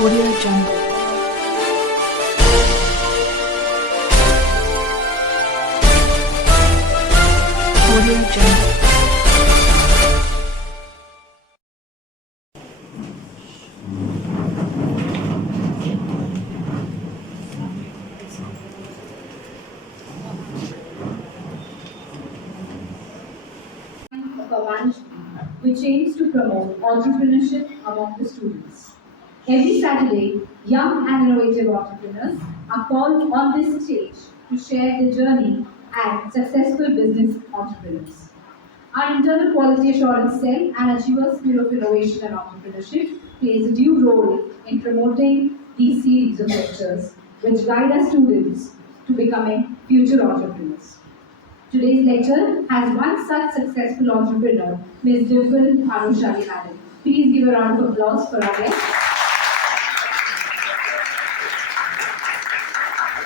Audio Jungle. Audio Jungle. Of our management, which aims to promote entrepreneurship among the students. Every Saturday, young and innovative entrepreneurs are called on this stage to share their journey as successful business entrepreneurs. Our internal quality assurance cell and Achievers School of Innovation and Entrepreneurship plays a due role in promoting these series of lectures, which guide our students to becoming future entrepreneurs. Today's lecture has one such successful entrepreneur, Ms. Dimple Bhanushali Madam. Please give a round of applause for our guest.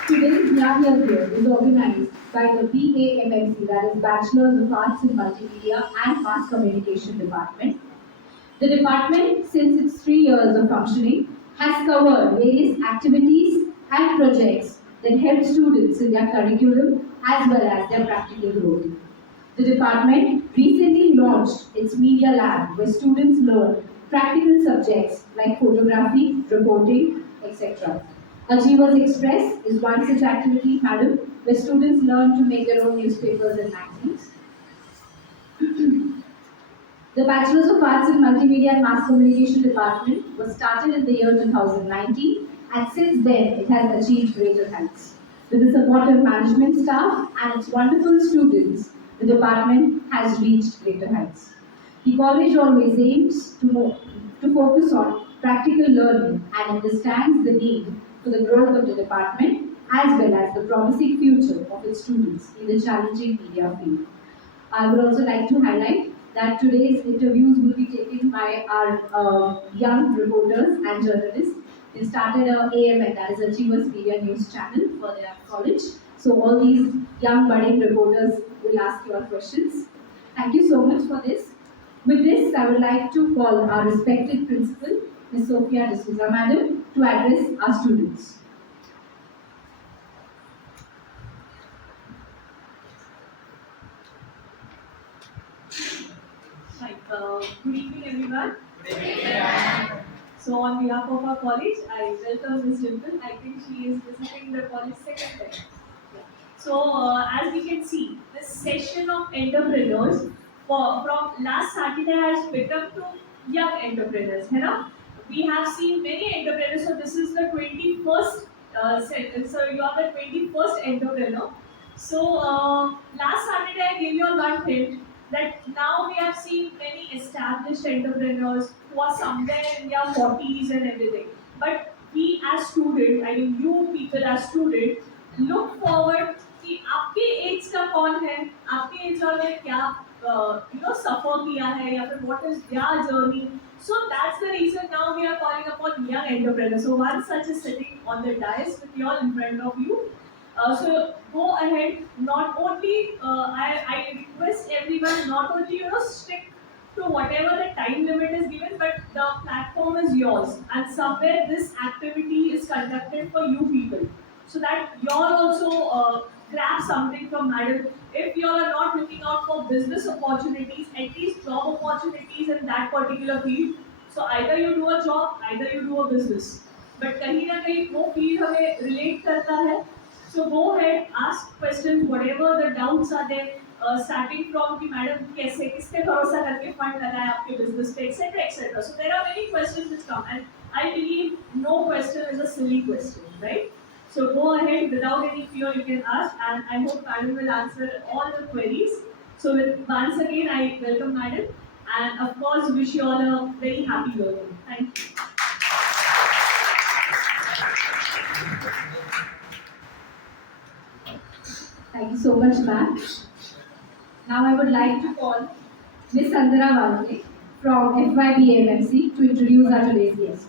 Today's Young Year Fair is organized by the BAMMC, that is Bachelors of Arts in Multimedia and Mass Communication Department. The department, since its 3 years of functioning, has covered various activities and projects that help students in their curriculum as well as their practical growth. The department recently launched its Media Lab, where students learn practical subjects like photography, reporting, etc. Achievers Express is one such activity, madam, where students learn to make their own newspapers and magazines. The Bachelors of Arts in Multimedia and Mass Communication Department was started in the year 2019, and since then it has achieved greater heights. With the support of management staff and its wonderful students, the department has reached greater heights. The college always aims to focus on practical learning and understands the need for the growth of the department as well as the promising future of its students in the challenging media field. I would also like to highlight that today's interviews will be taken by our young reporters and journalists. They started a AMN, that is Achievers Media News channel for their college. So all these young budding reporters will ask your questions. Thank you so much for this. With this, I would like to call our respected principal, Ms. Sophia D'Souza Madam, to address our students. Hi, good evening everyone. So on behalf of our college, I welcome Ms. Dimple. I think she is visiting the college second time. Yeah. So as we can see, this session of entrepreneurs from last Saturday has become to young entrepreneurs. है ना? We have seen many entrepreneurs. So this is the 21st. So you are the 21st entrepreneur. So last Saturday I gave you a one hint that now we have seen many established entrepreneurs who are somewhere in their 40s and everything. But we as student, I mean you people as student, look forward कि आपके एज का कौन है, आपके एज वाले क्या सफर किया है या फिर what is their journey. So that's the reason now we are calling upon young entrepreneurs. So one such is sitting on the dais with you all in front of you. So go ahead. Not only I request everyone not only stick to whatever the time limit is given, but the platform is yours, and somewhere this activity is conducted for you people, so that you all also grab something from madam. If you all are not looking out for business opportunities, at least job opportunities in that particular field. So either you do a job, either you do a business. But कहीं ना कहीं वो field हमें relate करता है. So go ahead, ask questions, whatever the doubts are there, starting from कि मैडम कैसे किसने भरोसा करके फंड लगाया आपके बिजनेस पे, etc. etc. So there are many questions which come, and I believe no question is a silly question, right? So go ahead without any fear, you can ask, and I hope madam will answer all the queries. So once again, I welcome madam, and of course wish you all a very happy learning. Thank you. Thank you so much, ma'am. Now I would like to call Ms. Sandra Valde from FYBMMC to introduce our today's guest.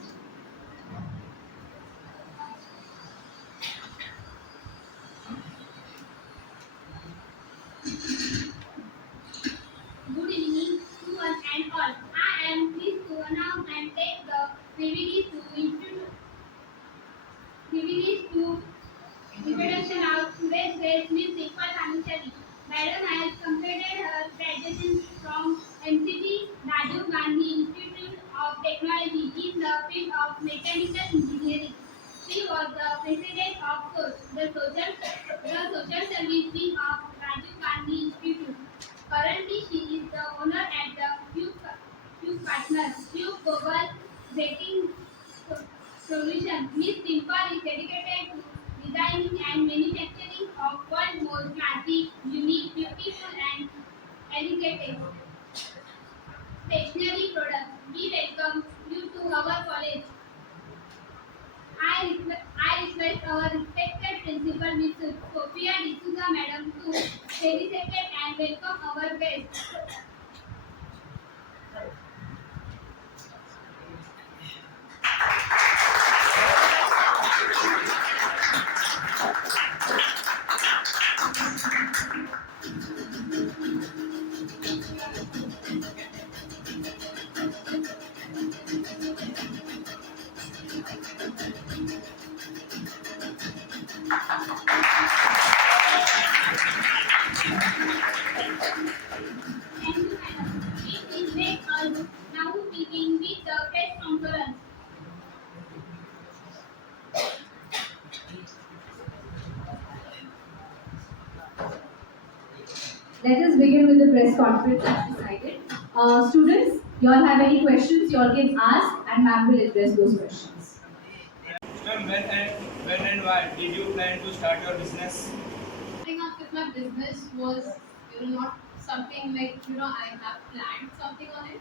Good evening to one and all. I am pleased to announce and take the privilege to introduce in the field of mechanical engineering. She was the president of SOCH, the social service wing of Rajiv Gandhi Institute. Currently, she is the owner at the Cube Partners, Cube Global Rating Solution. Ms. Dimple is dedicated to designing and manufacturing of world's most classic, unique, beautiful, and elegant stationery products. We welcome you to our college. I request our respected principal, Ms. Sophia D'Souza Madam, to felicitate and welcome our guests. Thank you, madam. It is great now begin with the press conference. Let us begin with the press conference as decided. Students, you all have any questions, you all can ask and ma'am will address those questions. Ma'am, when and why did you plan to start your business? Starting up with my business was, not something like, I have planned something on it.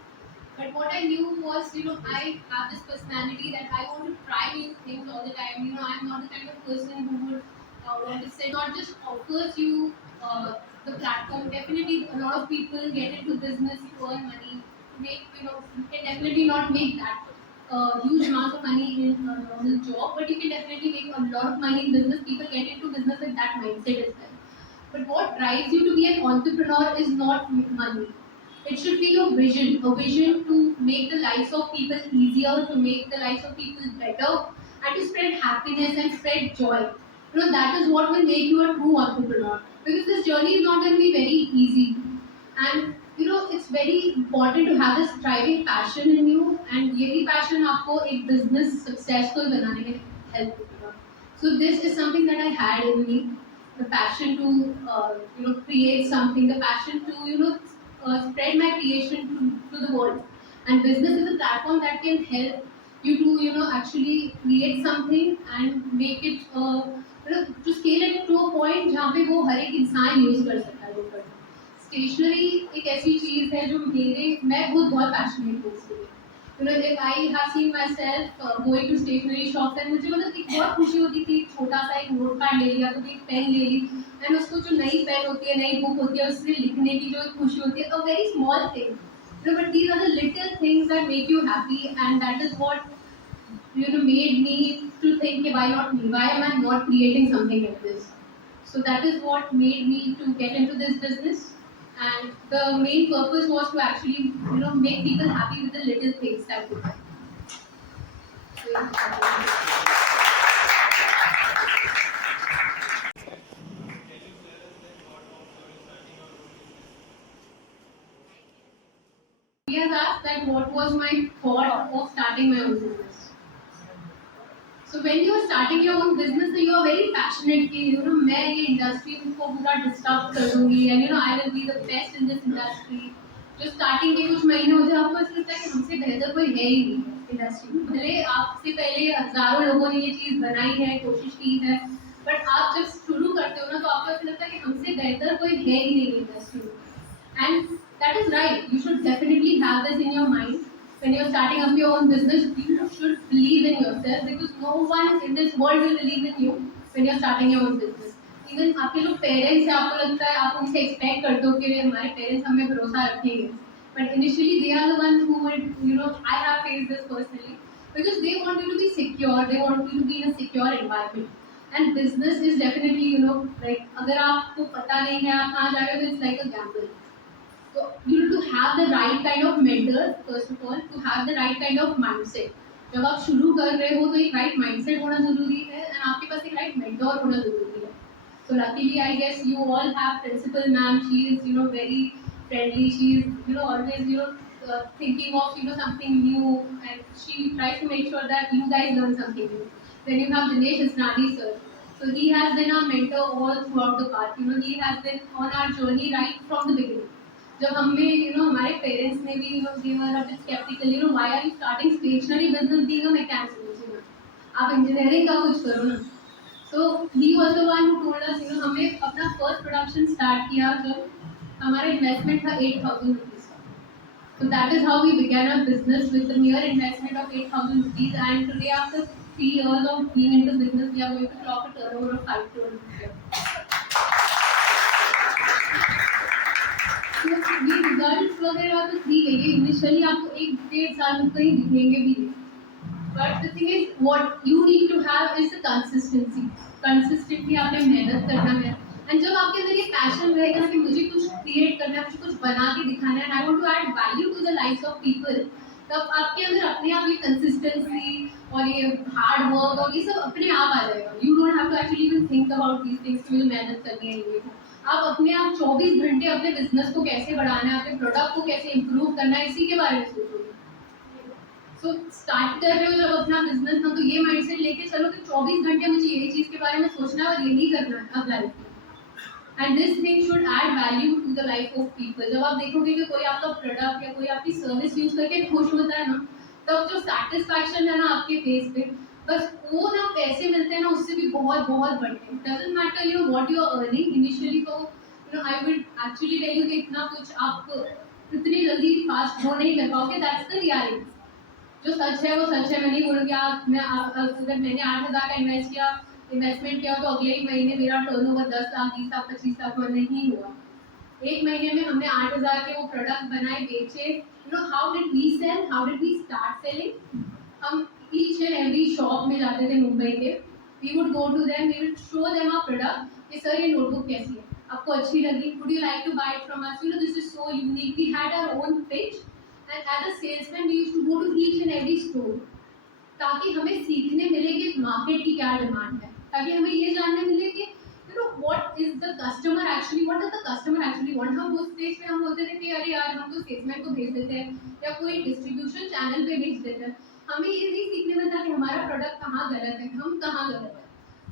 But what I knew was, I have this personality that I want to try new things all the time. I'm not the kind of person who would want to say, not just offers you the platform. Definitely, a lot of people get into business to earn money, to make, you can definitely not make that huge amount of money in a normal job, but you can definitely make a lot of money in business. People get into business with that mindset as well. But what drives you to be an entrepreneur is not money. It should be your vision, a vision to make the lives of people easier, to make the lives of people better, and to spread happiness and spread joy. That is what will make you a true entrepreneur. Because this journey is not going to be very easy. And it's very important to have this driving passion in you, and यही passion आपको एक business successful बनाने में help करेगा. So this is something that I had in me, the passion to create something, the passion to spread my creation to the world. And business is a platform that can help you to actually create something and make it to scale it to a point जहाँ पे वो हर एक इंसान यूज कर सकता है वो product. Stationery एक ऐसी चीज़ है जो मैं खुद बहुत पैशनेट हूँ उसके लिए. If I have seen myself going to stationery shops and मुझे मतलब एक बहुत खुशी होती थी, छोटा सा एक नोट पैड ले लिया, तो एक पेन ले ली, एंड उसको जो नई पेन होती है, नई बुक होती है, उससे लिखने की जो एक खुशी होती है, a very small thing. But these are the little things that make you happy, and that is what made me to think, why not me? Why am I not creating something like this? So that is what made me to get into this business. And the main purpose was to actually, make people happy with the little things that we do. He has asked that what was my thought of starting my own business. So when you are starting your own business, so you are very passionate कि मैं ये industry को पूरा disrupt कर दूँगी, and I will be the best in this industry. जो starting के कुछ महीने होते हैं, आपको ऐसा लगता है कि हमसे बेहतर कोई है ही नहीं industry में. भले आपसे पहले हजारों लोगों ने ये चीज़ बनाई है, कोशिश की है, but आप जब शुरू करते हो ना, तो आपको ऐसा लगता है कि हमसे बेहतर कोई है ही नहीं industry में. And that is right. You should definitely have this in your mind. When you're starting up your own business, you should believe in yourself, because no one in this world will believe in you when you're starting your own business. Even आपके जो parents हैं, आपको लगता है आप उनसे expect करते हो कि हमारे parents हमें भरोसा रखेंगे. But initially they are the ones who would, I have faced this personally, because they want you to be secure, they want you to be in a secure environment. And business is definitely, like अगर आपको पता नहीं है आप कहाँ जा रहे हो, it's like a gamble. So you need to have the right kind of mentor, first of all, to have the right kind of mindset. जब आप शुरू कर रहे हो तो एक right mindset होना जरूरी है, and आपके पास एक right mentor होना जरूरी है. So luckily, I guess you all have principal ma'am. She is very friendly. She is always thinking of something new, and she tries to make sure that you guys learn something new. Then you have Dinesh Isnani sir. So he has been our mentor all throughout the path. He has been on our journey right from the beginning. जब हमें हमारे पेरेंट्स ने भी they were a bit skeptical, why are you starting stationery business being a mechanical engineer? आप इंजीनियरिंग का कुछ करो ना. So he was the one who told us, हमें अपना first production start किया जब हमारा investment था 8,000 rupees. So that is how we began our business with a mere investment of 8,000 rupees, and today after 3 years of being into business, we are going to clock a turnover of 5 crore rupees. So ये results वगैरह तो ठीक है, ये initially आपको 1-1.5 साल में कहीं दिखेंगे भी नहीं. But the thing is, what you need to have is the consistency. Consistently आपने मेहनत करना है. And जब आपके अंदर ये passion रहेगा ना कि मुझे कुछ create करना है, मुझे कुछ बना के दिखाना है, and I want to add value to the lives of people, तब आपके अंदर अपने आप ये consistency और ये hard work और ये सब अपने आप आ जाएगा. You don't have to actually even think about these things कि मुझे मेहनत करनी है ये. आप अपने आप 24 घंटे अपने बिजनेस को कैसे बढ़ाना है, अपने प्रोडक्ट को कैसे इम्प्रूव करना है, इसी के बारे में सोचोगे. सो स्टार्ट कर रहे हो जब अपना बिजनेस ना, तो ये माइंडसेट लेके चलो कि 24 घंटे मुझे यही चीज़ के बारे में सोचना है और यही करना है अब लाइफ में. And this thing should add value to the life of people. जब आप देखोगे कि कोई आपका प्रोडक्ट या कोई आपकी सर्विस यूज करके खुश होता है ना, तब जो सेटिस्फैक्शन है ना आपके फेस पे, बस वो ना पैसे मिलते हैं ना, उससे भी बहुत बहुत बढ़ते हैं. Doesn't matter what you are earning initially. तो I will actually tell you कि इतना कुछ आप इतनी जल्दी फास्ट ग्रो नहीं कर पाओगे. That's the reality. जो सच है वो सच है. मैं नहीं बोलूँगी अगर मैंने 8,000 का इन्वेस्टमेंट किया तो अगले ही महीने मेरा टर्नओवर 10 लाख 20 लाख 25 लाख नहीं हुआ. एक महीने में हमने 8,000 के वो प्रोडक्ट बनाए, बेचे. How did we sell, how did we start selling. हम ईच एंड एवरी शॉप में जाते थे मुंबई के. We would go to them, we would show them our product कि सर ये नोटबुक कैसी है, आपको अच्छी लगी, would you like to buy it from us, this is so unique. We had our own pitch, and as a salesman we used to go to each and every store ताकि हमें सीखने मिले कि मार्केट की क्या डिमांड है, ताकि हमें ये जानने मिले कि what is the customer actually, what does the customer actually want. हम उस स्टेज पे हम बोलते थे कि अरे यार हम तो सेल्समैन को भेज देते हैं या कोई डिस्ट्रीब्यूशन चैनल पे भेज देते हैं. हमें ये नहीं सीखने मिलता कि हमारा प्रोडक्ट कहाँ गलत है, हम कहाँ गलत है.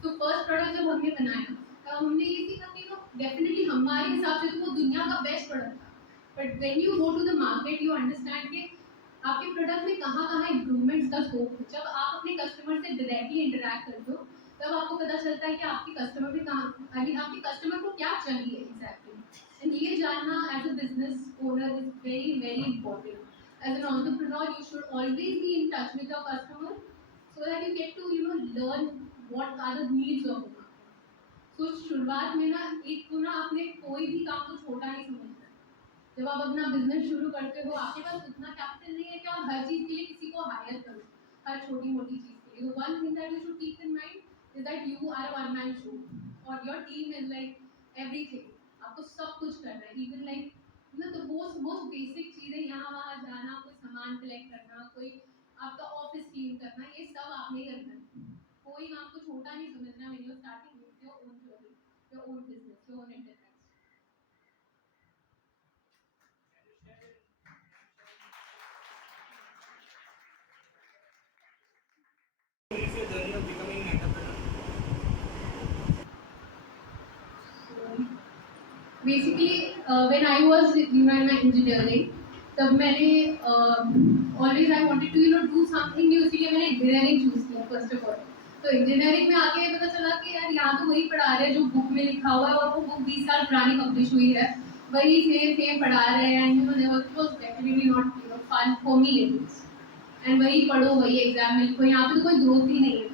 तो फर्स्ट प्रोडक्ट जब हमने बनाया तब हमने ये सीखा कि डेफिनेटली हमारे हिसाब से तो वो दुनिया का बेस्ट प्रोडक्ट था. But when you go to the market you understand कि आपके प्रोडक्ट में कहाँ कहाँ इम्प्रूवमेंट्स का स्कोप है. जब आप अपने कस्टमर से डायरेक्टली इंटरैक्ट करते हो तब आपको पता चलता है कि आपके कस्टमर में कहाँ, आपके कस्टमर को क्या चाहिए एग्जैक्टली. एंड ये जानना as a business owner is very very important. As an entrepreneur you should always be in touch with your customer so that you get to learn what are the needs of the market. So शुरुआत में ना एक तो ना आपने कोई भी काम को छोटा नहीं समझना. जब आप अपना बिजनेस शुरू करते हो आपके पास उतना कैपिटल नहीं है कि आप हर चीज़ के लिए किसी को हायर करो, हर छोटी मोटी चीज़ के लिए. One thing that you should keep in mind is that you are a one man show और your team is like everything. आपको सब कुछ करना है. Even like the most basic चीज़ें, यहाँ वहाँ जाना, कोई सामान कलेक्ट करना, कोई आपका ऑफिस क्लीन करना, ये सब आपने करना है. कोई आपको छोटा नहीं समझना. When you are starting with your own journey, your own business, your own enterprise. Is your journey of becoming an entrepreneur? Basically, when I was in my engineering, तब मैंने always I wanted to do something new, इसलिए मैंने engineering choose किया first of all. तो engineering में आके पता चला कि यार यहाँ तो वही पढ़ा रहे हैं जो बुक में लिखा हुआ है और वो बुक 20 साल पुरानी पब्लिश हुई है, वही सेम पढ़ा रहे हैं. It was definitely not fun for me at least. And वही पढ़ो, वही एग्जाम में लिखो, यहाँ पे तो कोई ग्रोथ ही नहीं है.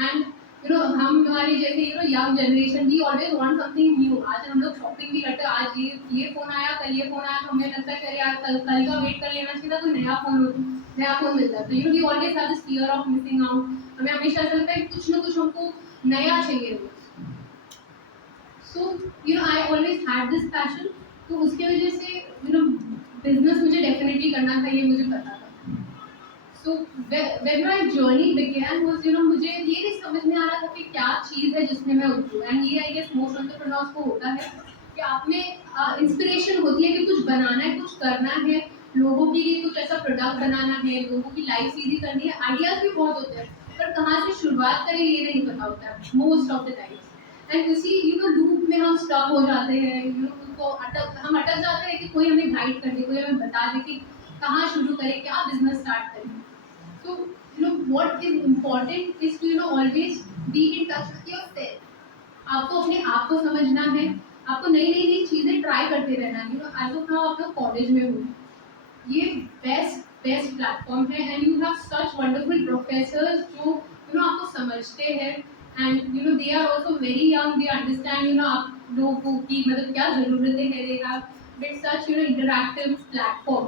एंड हम हमारी जैसे young generation we always want something new. आज हम लोग शॉपिंग भी करते हैं, आज ये फ़ोन आया, कल ये फ़ोन आया, तो हमें लगता है कि यार कल का वेट कर लेना चाहिए था, कोई नया फ़ोन मिलता है. तो we always have this fear of missing out. हमें हमेशा ऐसा लगता है कि कुछ ना कुछ हमको नया चाहिए. So I always had this passion. तो उसकी वजह से बिजनेस मुझे डेफिनेटली करना था, ये मुझे पता था. So when my journey began was मुझे ये नहीं समझ में आ रहा था कि क्या चीज़ है जिसमें मैं उतरूँ. एंड ये आई गेस मोस्ट एंटरप्रेन्योर्स को होता है कि आप में इंस्पिरेशन होती है कि कुछ बनाना है, कुछ करना है, लोगों के लिए कुछ ऐसा प्रोडक्ट बनाना है, लोगों की लाइफ इजी करनी है, आइडियाज भी बहुत होते हैं, पर कहाँ से शुरुआत करें ये नहीं पता होता है most of the times. And उसी लूप में हम स्टक हो जाते हैं, उनको हम अटक जाते हैं कि कोई हमें गाइड कर दे, कोई हमें बता दे कि कहाँ शुरू करें, क्या बिजनेस स्टार्ट करें। So, what is important is to, always be in touch with yourself। आपको अपने आप को समझना है, आपको नई नई नई चीजें ट्राई करते रहना है। एज ऑफ नाउ आप लोग कॉलेज में हो, ये बेस्ट प्लेटफॉर्म है, and you have such wonderful professors जो आपको समझते हैं, and they are also very young, they understand आप लोगों की मतलब क्या ज़रूरतें हैं, they have built such interactive platform.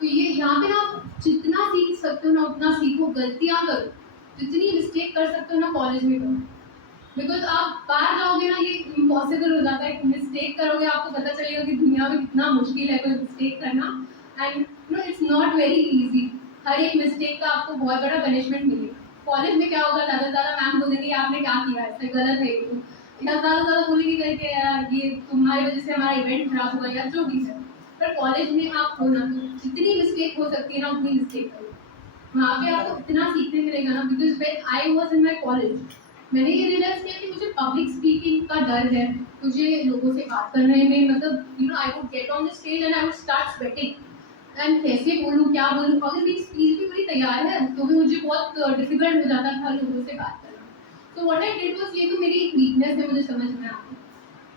तो ये यहाँ पे ना आप जितना सीख सकते हो ना उतना सीखो, गलतियाँ करो, जितनी मिस्टेक कर सकते हो ना कॉलेज में करो, बिकॉज आप बाहर जाओगे ना ये इम्पॉसिबल हो जाता है। मिस्टेक करोगे आपको पता चलेगा कि दुनिया में कितना मुश्किल है कोई मिस्टेक करना, and it's not very easy. हर एक मिस्टेक का आपको बहुत बड़ा पनिशमेंट मिलेगा। कॉलेज में क्या होगा, ज़्यादा से ज़्यादा मैम बोलेंगे आपने क्या किया है, इससे गलत है ये तो, या ज़्यादा से ज़्यादा बोलेंगे करके यार ये तुम्हारी वजह से हमारा इवेंट खराब हुआ या जो भी है। पर कॉलेज में आप हो ना, तो जितनी मिस्टेक हो सकती है ना उतनी मिस्टेक करो, वहाँ पे आपको इतना सीखने मिलेगा ना। Because when I was in my college मैंने ये रियलाइज किया कि मुझे पब्लिक स्पीकिंग का डर है, मुझे लोगों से बात करने में मतलब I would get on the stage and I would start sweating, and कैसे बोलूँ क्या बोलूँ, अगर मेरी स्पीच भी पूरी तैयार है तो भी मुझे बहुत डिफिकल्ट हो जाता था लोगों से बात करना। तो व्हाट आई डिड वाज, ये तो मेरी एक वीकनेस है, मुझे समझ में आ गई।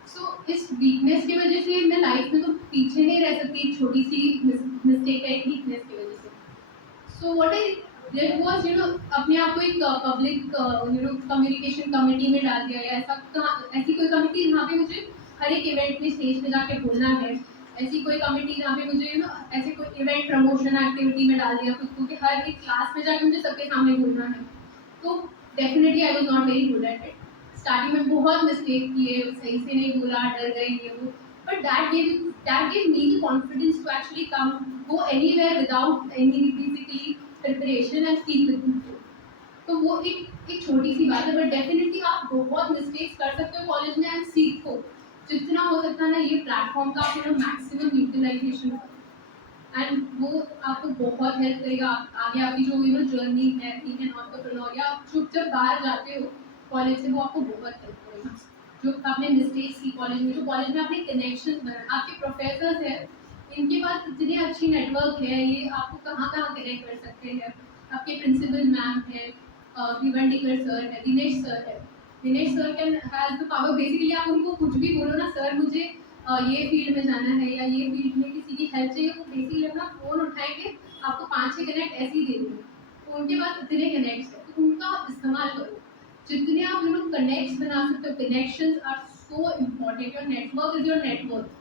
सो इस वीकनेस की वजह से मैं लाइफ में तो पीछे नहीं रह सकती, एक छोटी सी मिस्टेक है एक वीकनेस की वजह से। So what I did was अपने आप को एक पब्लिक कम्युनिकेशन कमेटी में डाल दिया, या ऐसी कोई कमेटी जहाँ पे मुझे हर एक इवेंट में स्टेज पे जाके बोलना है, ऐसी कोई कमेटी जहाँ पे मुझे ऐसे कोई इवेंट प्रमोशन एक्टिविटी में डाल दिया खुद को कि हर एक क्लास में जाके मुझे सबके सामने बोलना है। तो definitely I was not very good at it. Starting में बहुत मिस्टेक किए, सही से नहीं बोला, डर गई ये वो, but that gave me the confidence to actually come go anywhere without any basically preparation and speak with people. तो वो एक छोटी सी बात है, बट डेफिनेटली आप बहुत मिस्टेक्स कर सकते हो कॉलेज में, एंड सीखो जितना हो सकता है ना ये प्लेटफॉर्म का मैक्सिमम यूटिलाइजेशन, एंड वो आपको बहुत हेल्प करेगा आगे आपकी जो जर्नी है बीइंग एन एंटरप्रेन्योर, या आप जब बाहर जाते हो कॉलेज से, वो आपको बहुत हेल्प करेगा। जो आपने मिस्टेक्स की कॉलेज में, जो कॉलेज में आपने कनेक्शन बनाए, आपके प्रोफेसर्स हैं इनके पास इतनी अच्छी नेटवर्क है, ये आपको कहाँ कहाँ कनेक्ट कर सकते हैं। आपके प्रिंसिपल मैम है, भिवंडीकर सर है, दिनेश सर है। Dinesh sir can has the power, basically आप उनको कुछ भी बोलो ना, सर मुझे ये फील्ड में जाना है या ये फील्ड में किसी की हेल्प चाहिए, वो बेसिकली अपना फ़ोन उठाएंगे, आपको 5-6 कनेक्ट ऐसे ही दे देंगे। तो उनके पास इतने कनेक्ट्स हैं, तो उनका आप इस्तेमाल करो। जितने आप कनेक्ट्स बना सकते हो, connections are so important, your network is your network.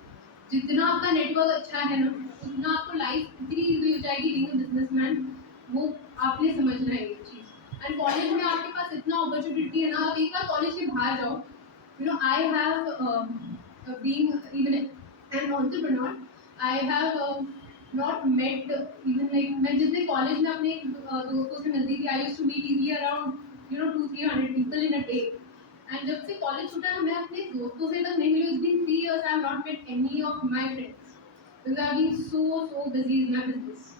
जितना आपका नेटवर्क अच्छा है ना, उतना आपको लाइफ इतनी ईजी हो जाएगी बीइंग अ बिजनेसमैन, वो आपने समझना है ये चीज़। एंड कॉलेज में आपके पास इतना अपॉर्चुनिटी है ना, आप एक बार कॉलेज के बाहर जाओ। I have being even an entrepreneur, I have not met even like मैं जितने कॉलेज में अपने दोस्तों से मिलती थी, I used to meet easily around 200-300 people in a day। And जब से कॉलेज छूटा ना, मैं अपने दोस्तों से तक नहीं मिली। It's been 3 years I have not met any of my friends because I have been so busy in my business।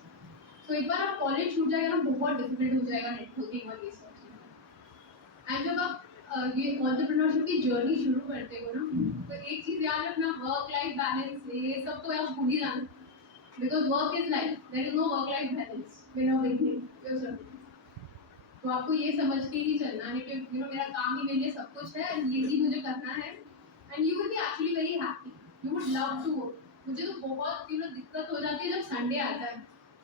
तो एक बार आप कॉलेज छूट जाएगा ना, बहुत डिफिकल्ट हो जाएगा नेटवर्किंग और ये सब चीज़ें। एंड जब आप ये एंटरप्रेन्योरशिप की जर्नी शुरू करते हो ना, तो एक चीज़ याद रखना, वर्क लाइफ बैलेंस ये सब तो आप भूल ही जाना, because work is life, there is no work life balance in a beginning. तो आपको ये समझ के ही चलना है कि मेरा काम ही मेरे लिए सब कुछ है, यही मुझे करना है, and you will be actually very happy, you would love to work. मुझे तो बहुत दिक्कत हो जाती है जब संडे आता है।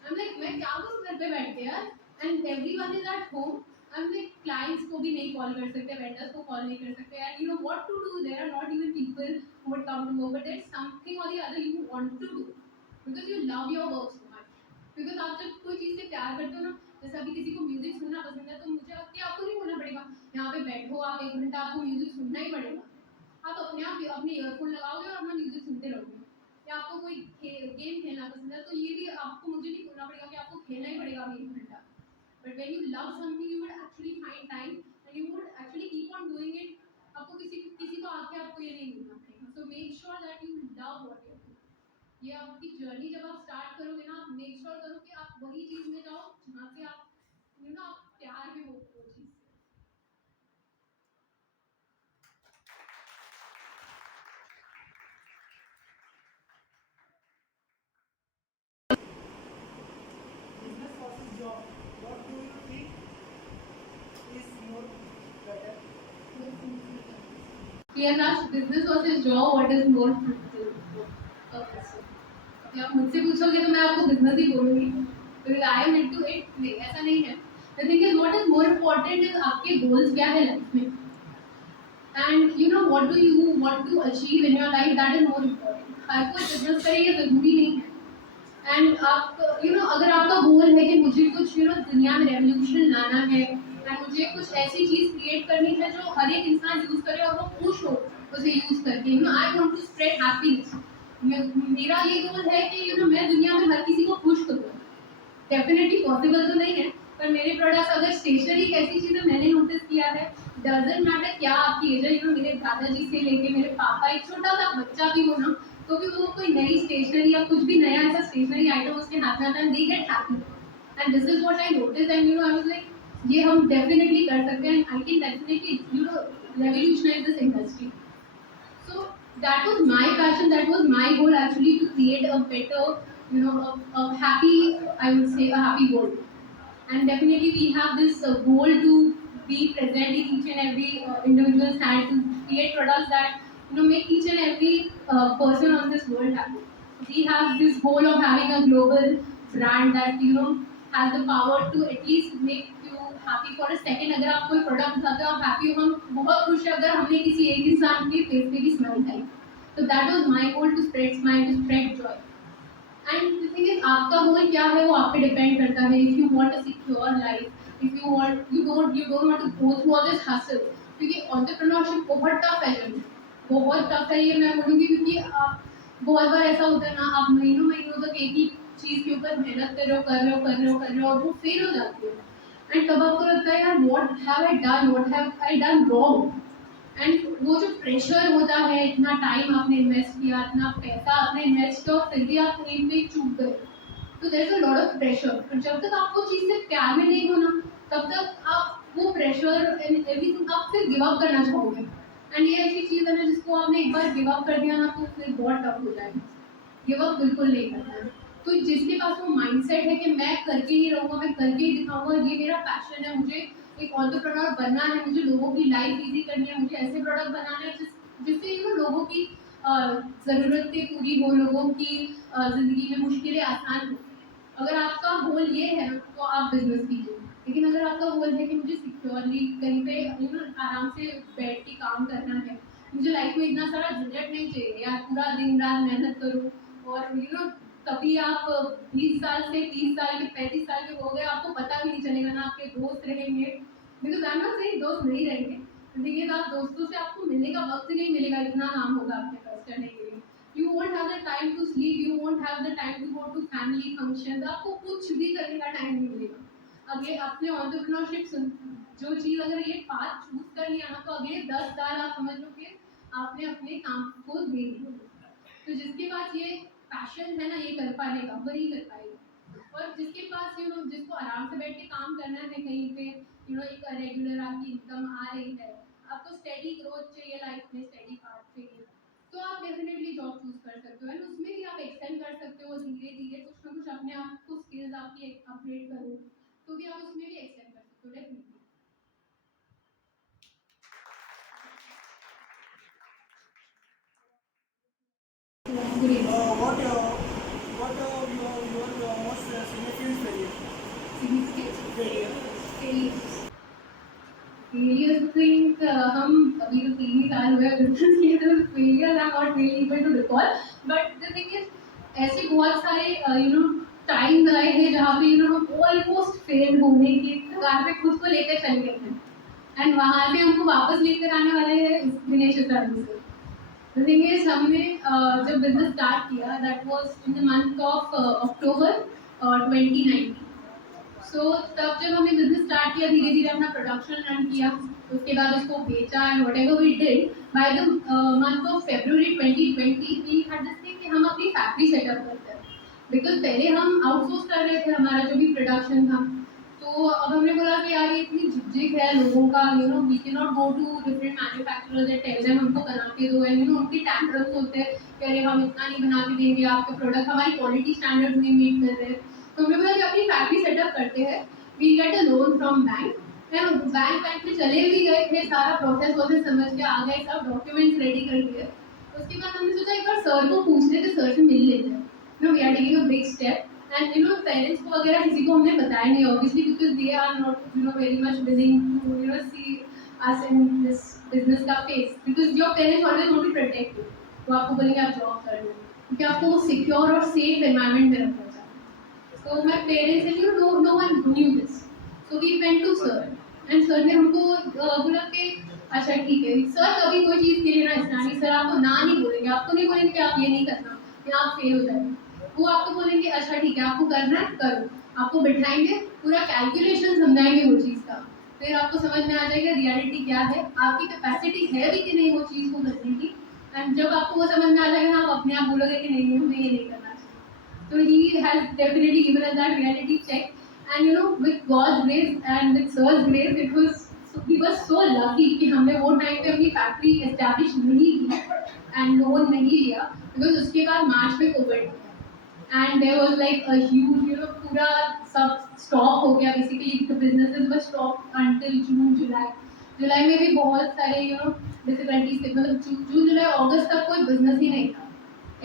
आई एम लाइक मैं क्या करूँ घर पे बैठ के यार, and everyone is at home. I am like clients को भी नहीं कॉल कर सकते, वेंडर्स को कॉल नहीं कर सकते, and what to do, there are not even people who would come to work, but there is something or the other you want to do because you love your work so much. Because आप जब कोई चीज़ से प्यार करते हो ना, जैसे अभी किसी को म्यूजिक सुनना पसंद है, तो मुझे कि आपको नहीं बोलना पड़ेगा यहाँ पे बैठो आप 1 घंटा, आपको म्यूजिक सुनना ही पड़ेगा। आप अपने आप अपने ईयरफोन लगाओगे और अपना म्यूजिक सुनते रहोगे। या आपको कोई गेम खेलना पसंद है, तो ये भी आपको मुझे नहीं बोलना पड़ेगा कि आपको खेलना ही पड़ेगा 1 घंटा। But when you love something you would actually find time and you would actually keep on doing it. आपको किसी को आके आपको ये नहीं बोलना पड़ेगा। So make sure that you love what you do. ये आपकी जर्नी जब आप स्टार्ट करोगे ना, आप मेक श्योर करो कि आप वही चीज में जाओ जहाँ पे आप आप प्यार में हो वो चीज से। Business versus job. What do you think is more better? Clear last business versus job, what is more fruitful? Okay, so अगर आप मुझसे पूछोगे तो मैं आपको बिजनेस ही बोलूंगी, क्योंकि आई एम इनटू इट। नहीं, ऐसा नहीं है। The thing is what is more important is आपके गोल्स क्या है लाइफ में, and what do you want to achieve in your life, that is more important. हर कोई बिजनेस करे ये जरूरी नहीं है। एंड आप अगर आपका गोल है कि मुझे कुछ दुनिया में रेवोल्यूशन लाना है एंड मुझे कुछ ऐसी चीज क्रिएट करनी है जो हर एक इंसान यूज करे और वो खुश हो उसे यूज करके, I want to spread happiness. मेरा ये गोल है कि मैं दुनिया में हर किसी को खुश करूँ। डेफिनेटली पॉसिबल तो नहीं है, पर मेरे प्रोडक्ट्स, अगर स्टेशनरी एक ऐसी चीज़ है मैंने नोटिस किया है, डजेंट मैटर क्या आपकी एज है, मेरे दादाजी से लेके मेरे पापा, एक छोटा सा बच्चा भी हो ना, तो भी वो कोई नई स्टेशनरी या कुछ भी नया ऐसा स्टेशनरी आइटम उसके हाथ में आता है, they get happy. And this is what I notice, and I was like ये हम डेफिनेटली कर सकते हैं, I can definitely revolutionise this industry. So that was my passion, that was my goal actually, to create a better, a happy, I would say, a happy world. And definitely we have this goal to be present in each and every individual's hand, to create products that make each and every person on this world happy. We have this goal of having a global brand that has the power to at least make you happy for a second। अगर आप कोई प्रोडक्ट उठाते हो आप हैप्पी हो, हम बहुत खुश है अगर हमने किसी एक इंसान के फेस पे भी स्माइल आई। तो that was my goal, to spread smile, to spread joy. And the thing is आपका गोल क्या है वो आप पे डिपेंड करता है। If you want a secure life, if you don't want to go through all this hassle, क्योंकि entrepreneurship बहुत टफ है, जर्नी बहुत टफ है, ये मैं बोलूँगी, क्योंकि आप बहुत बार ऐसा होता है ना, आप महीनों महीनों तक एक ही चीज़ के ऊपर मेहनत कर रहे हो और वो फेल हो जाती है। एंड तब आपको लगता है यार what have I done, what have I done wrong. And वो जो प्रेशर होता है, इतना टाइम आपने इन्वेस्ट किया, इतना पैसा आपने इन्वेस्ट किया और फिर भी आप कहीं पे चूक गए, तो there is a lot of pressure. और जब तक आप वो चीज़ से प्यार में नहीं हो ना, तब तक आप वो प्रेशर एंड एवरीथिंग आप फिर गिव अप करना चाहोगे। एंड ये ऐसी चीज़ है ना जिसको आपने एक बार गिव अप कर दिया ना तो फिर बहुत टफ हो जाएगा। गिव अप बिल्कुल नहीं करना है। तो जिसके पास वो माइंडसेट है कि मैं करके ही रहूँगा, मैं करके ही दिखाऊंगा, ये मेरा पैशन है, मुझे एक एंटरप्रेन्योर बनना है, मुझे लोगों की लाइफ इजी करनी है, मुझे ऐसे प्रोडक्ट बनाना है जिससे लोगों की ज़रूरतें पूरी हो, लोगों की ज़िंदगी में मुश्किलें आसान हो। अगर आपका गोल ये है तो आप बिजनेस कीजिए। लेकिन अगर आपका गोल है कि मुझे सिक्योरली कहीं पे आराम से बैठ के काम करना है, मुझे लाइफ में इतना सारा झंझट नहीं चाहिए यार, पूरा दिन रात मेहनत करूँ और तभी आप 20 साल से 30 साल के 35 साल के हो गए, आपको पता भी नहीं चलेगा ना आपके दोस्त रहेंगे, because I am not saying दोस्त नहीं रहेंगे, देखिए आप दोस्तों से आपको मिलने का वक्त नहीं मिलेगा, इतना काम होगा आपके पास करने के लिए। You won't have the time to sleep, you won't have the time to go to family function, आपको कुछ भी करने का टाइम नहीं मिलेगा। अगले अपने एंटरप्रेन्योरशिप जो चीज़ अगर ये पाथ चूज कर लिया ना, तो अगले 10 साल आप समझ लो कि आपने अपने काम को दे दिया। तो जिसके पास ये पैशन है ना ये कर पाने का, वही कर पाएगा। और जिसके पास जिसको आराम से बैठ के काम करना है कहीं पे, एक रेगुलर आपकी इनकम आ रही है, आपको स्टेडी ग्रोथ चाहिए लाइफ में, स्टेडी पाथ चाहिए, तो आप डेफिनेटली जॉब चूज कर सकते हो। एंड उसमें भी आप एक्सटेंड कर सकते हो धीरे धीरे, कुछ ना कुछ अपने आप को स्किल्स आपकी अपग्रेड करो, तो भी आप उसमें भी एक्सटेंड कर सकते हो definitely. Good evening. What your most significant failure? Significant Failure. failures. Failures think हम अभी तो 3 ही साल हुए बिजनेस किए, तो failures I'm not really able to recall, but the thing is ऐसे बहुत सारे टाइम गए हैं जहाँ पे हम ऑलमोस्ट फेल होने के कगार पे खुद को लेकर चल गए थे, एंड वहाँ से हमको वापस लेकर आने वाले हैं दिनेश से। The thing is हमने जब बिजनेस स्टार्ट किया, that was in the month of October 2019। सो तब जब हमने बिजनेस स्टार्ट किया, धीरे धीरे अपना प्रोडक्शन रन किया, उसके बाद उसको बेचा and whatever we did by the month of February 2020 we had this thing कि हम अपनी फैक्ट्री सेटअप करते हैं, बिकॉज पहले हम आउटसोर्स कर रहे थे हमारा जो भी प्रोडक्शन था। तो अब हमने बोला कि यार ये इतनी झिकझिक है लोगों का, you know we can not go to different manufacturers and tell them हमको बना के दो, एंड यू नो उनके टैंट्रम्स होते हैं कि अरे हम इतना नहीं बना के देंगे, आपके प्रोडक्ट हमारी क्वालिटी स्टैंडर्ड नहीं मीट कर रहे हैं। तो हमने बोला कि अपनी फैक्ट्री सेटअप करते हैं, we get a loan from bank, and bank में चले भी गए थे, सारा प्रोसेस वोसेस समझ के आ गए, सब डॉक्यूमेंट्स रेडी कर दिए। उसके बाद हमने सोचा एक बार सर को पूछ लेते, सर से मिल लेते हैं, no we are taking a big step, and you know parents को वगैरह किसी को हमने बताया नहीं obviously, because they are not you know very much willing to you know see us in this business का face, because your parents always want to protect you. वो आपको बोलेंगे आप जॉब कर लो, क्योंकि आपको वो सिक्योर और सेफ एनवायरनमेंट में रखना चाहते हैं। So my parents said you know one knew this, so we went to sir, and sir ने हमको बोला कि अच्छा ठीक है सर, कभी कोई चीज़ के लिए ना इस्लामी सर आपको ना नहीं बोलेंगे, आपको नहीं बोलेंगे कि आप ये नहीं करना या आप फेल हो जाएंगे, वो आपको बोलेंगे अच्छा ठीक है आपको करना है करो, आपको बिठाएंगे, पूरा कैलकुलेशन समझाएंगे वो चीज़ का, फिर आपको समझ में आ जाएगा रियलिटी क्या है, आपकी कैपेसिटी है भी कि नहीं वो चीज़ को करने की, एंड जब आपको वो समझ में आ जाएगा ना, आप अपने आप बोलोगे कि नहीं हमें ये नहीं करना चाहिए। तो he has definitely given us that reality check, and you know with God's grace and with sir's grace it was we were so lucky कि हमने वो टाइम पे अपनी फैक्ट्री एस्टैब्लिश नहीं की एंड लोन नहीं लिया, बिकॉज उसके बाद मार्च में Covid and there was like a huge you know पूरा सब स्टॉप हो गया, basically the businesses were stop until June July. July में भी बहुत सारे यू नो डिफिकल्टीज थे, मतलब जून जुलाई अगस्त तक कोई बिजनेस ही नहीं था,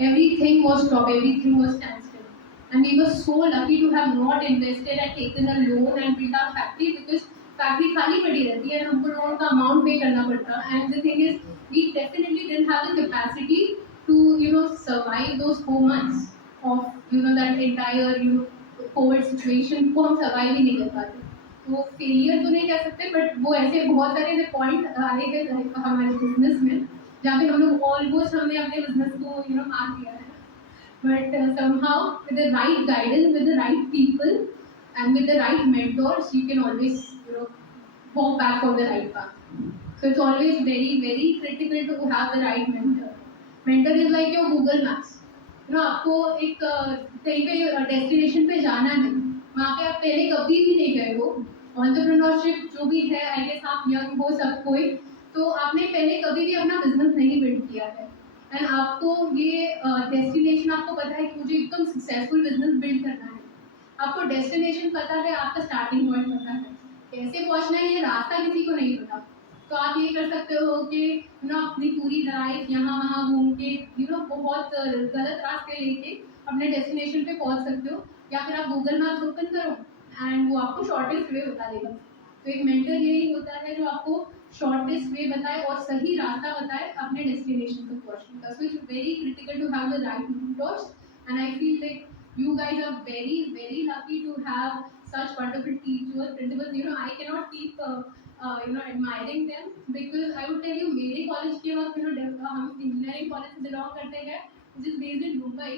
everything was stopped, everything was standstill, and we were so lucky to have not invested and taken a loan and built our factory, because factory खाली पड़ी रहती है, हमको लोन का अमाउंट पे करना पड़ता है, and the thing is we definitely didn't have the capacity to you know survive those 4 months of you know that entire you know COVID situation को हम सर्वाइव ही नहीं कर पाते। तो फेलियर तो नहीं कह सकते, बट वो ऐसे बहुत सारे पॉइंट आए थे हमारे बिजनेस में जहाँ पे हम लोग ऑलमोस्ट हमने अपने बिजनेस को यू नो मार दिया है, but somehow with the right guidance, with the right people, and with the right mentors, you can always you know walk back on the right path. So it's always very critical to have the right mentor. Mentor is like your Google Maps. You know आपको एक कहीं पे डेस्टिनेशन पे जाना है, वहाँ पे आप पहले कभी भी नहीं गए हो, एंटरप्रेन्योरशिप जो भी है आई गेस आप यंग हो सब कोई, तो आपने पहले कभी भी अपना बिजनेस नहीं बिल्ड किया है, एंड आपको ये डेस्टिनेशन आपको पता है कि मुझे एकदम सक्सेसफुल बिजनेस बिल्ड करना है, आपको डेस्टिनेशन पता है, आपका स्टार्टिंग पॉइंट पता है, कैसे पहुंचना है ये रास्ता किसी को नहीं पता। तो आप ये कर सकते हो कि यू नो अपनी पूरी लाइफ यहाँ वहाँ घूम के यू नो बहुत गलत रास्ते लेके अपने डेस्टिनेशन पे पहुंच सकते हो, या फिर आप गूगल मैप्स ओपन करो एंड वो आपको शॉर्टेस्ट वे बता देगा। तो एक मेंटर यही होता है जो आपको शॉर्टेस्ट वे बताए और सही रास्ता बताए अपने डेस्टिनेशन तक पहुंचने का। So it's very critical to have the right mentors, and I feel like you guys are very lucky to have such wonderful teachers, principals. You know I cannot keep you know admiring them, because I would tell you मेरे कॉलेज के वक्त you know हम engineering college से बिलोंग करते हैं which is based in Mumbai,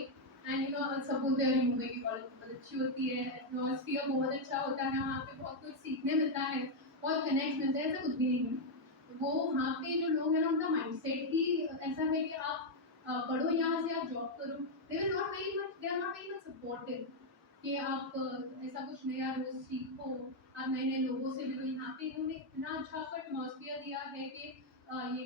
and you no सब बोलते हैं मुंबई की कॉलेज बहुत अच्छी होती है, एटमॉस्फेयर बहुत अच्छा होता है, वहाँ पे बहुत कुछ सीखने मिलता है, बहुत कनेक्ट मिलता है, ऐसा कुछ भी नहीं है। वो वहाँ पे जो लोग हैं ना उनका माइंडसेट ही ऐसा है कि आप पढ़ो यहाँ से आप जॉब करो, they are not very much supportive कि आप ऐसा कुछ नया रोज सीखो, आप नए नए लोगों से मिलो। यहाँ पे इन्होंने इतना अच्छा आपका एटमॉस्फेयर दिया है कि ये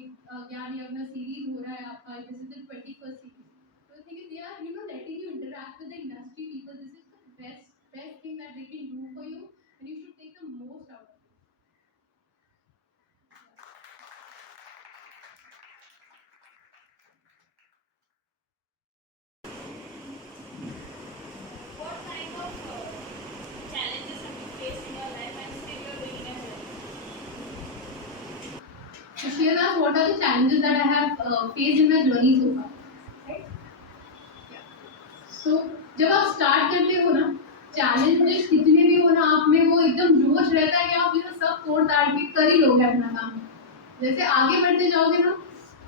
ज्ञान यज्ञ सीरीज हो रहा है आपका, this is the 21st series, तो I think they are you know letting you interact with the industry people, this is the best thing that they can do for you, and you should take the most out of it. What kind of challenges have you faced in your life and still you're doing it? So share us what are the challenges that I have faced in my journey so far, right? Yeah. So जब आप स्टार्ट करते हो ना, चैलेंजेस कितने भी हो ना, आप में वो एकदम जोश रहता है कि आप ये सब तोड़ ताड़ के कर ही लोगे अपना काम। जैसे आगे बढ़ते जाओगे ना,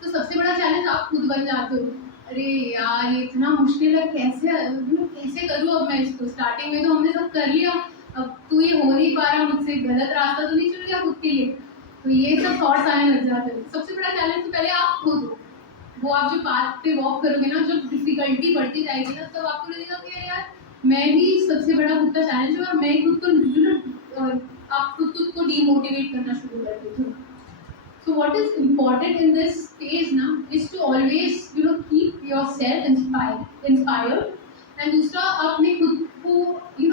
तो सबसे बड़ा चैलेंज आप खुद बन जाते हो, अरे यार ये इतना मुश्किल है, कैसे करूँ अब मैं इसको। स्टार्टिंग में तो हमने सब कर लिया, अब तू ये हो नहीं पा रहा मुझसे, गलत रास्ता तो नहीं चल गया खुद के लिए? तो ये सब थॉट्स आने लग जाते हैं। सबसे बड़ा चैलेंज तो पहले आप खुद हो। वो आप जो पाथ पे वॉक करोगे ना, जब डिफिकल्टी बढ़ती जाएगी ना, तब आपको लगेगा कि अरे यार मैं भी सबसे बड़ा खुद का चैलेंज है, और मैं खुद को आप खुद को डीमोटिवेट करना शुरू कर देते हो। So what is important in this stage now is to always keep yourself inspired, and दूसरा अपने खुद को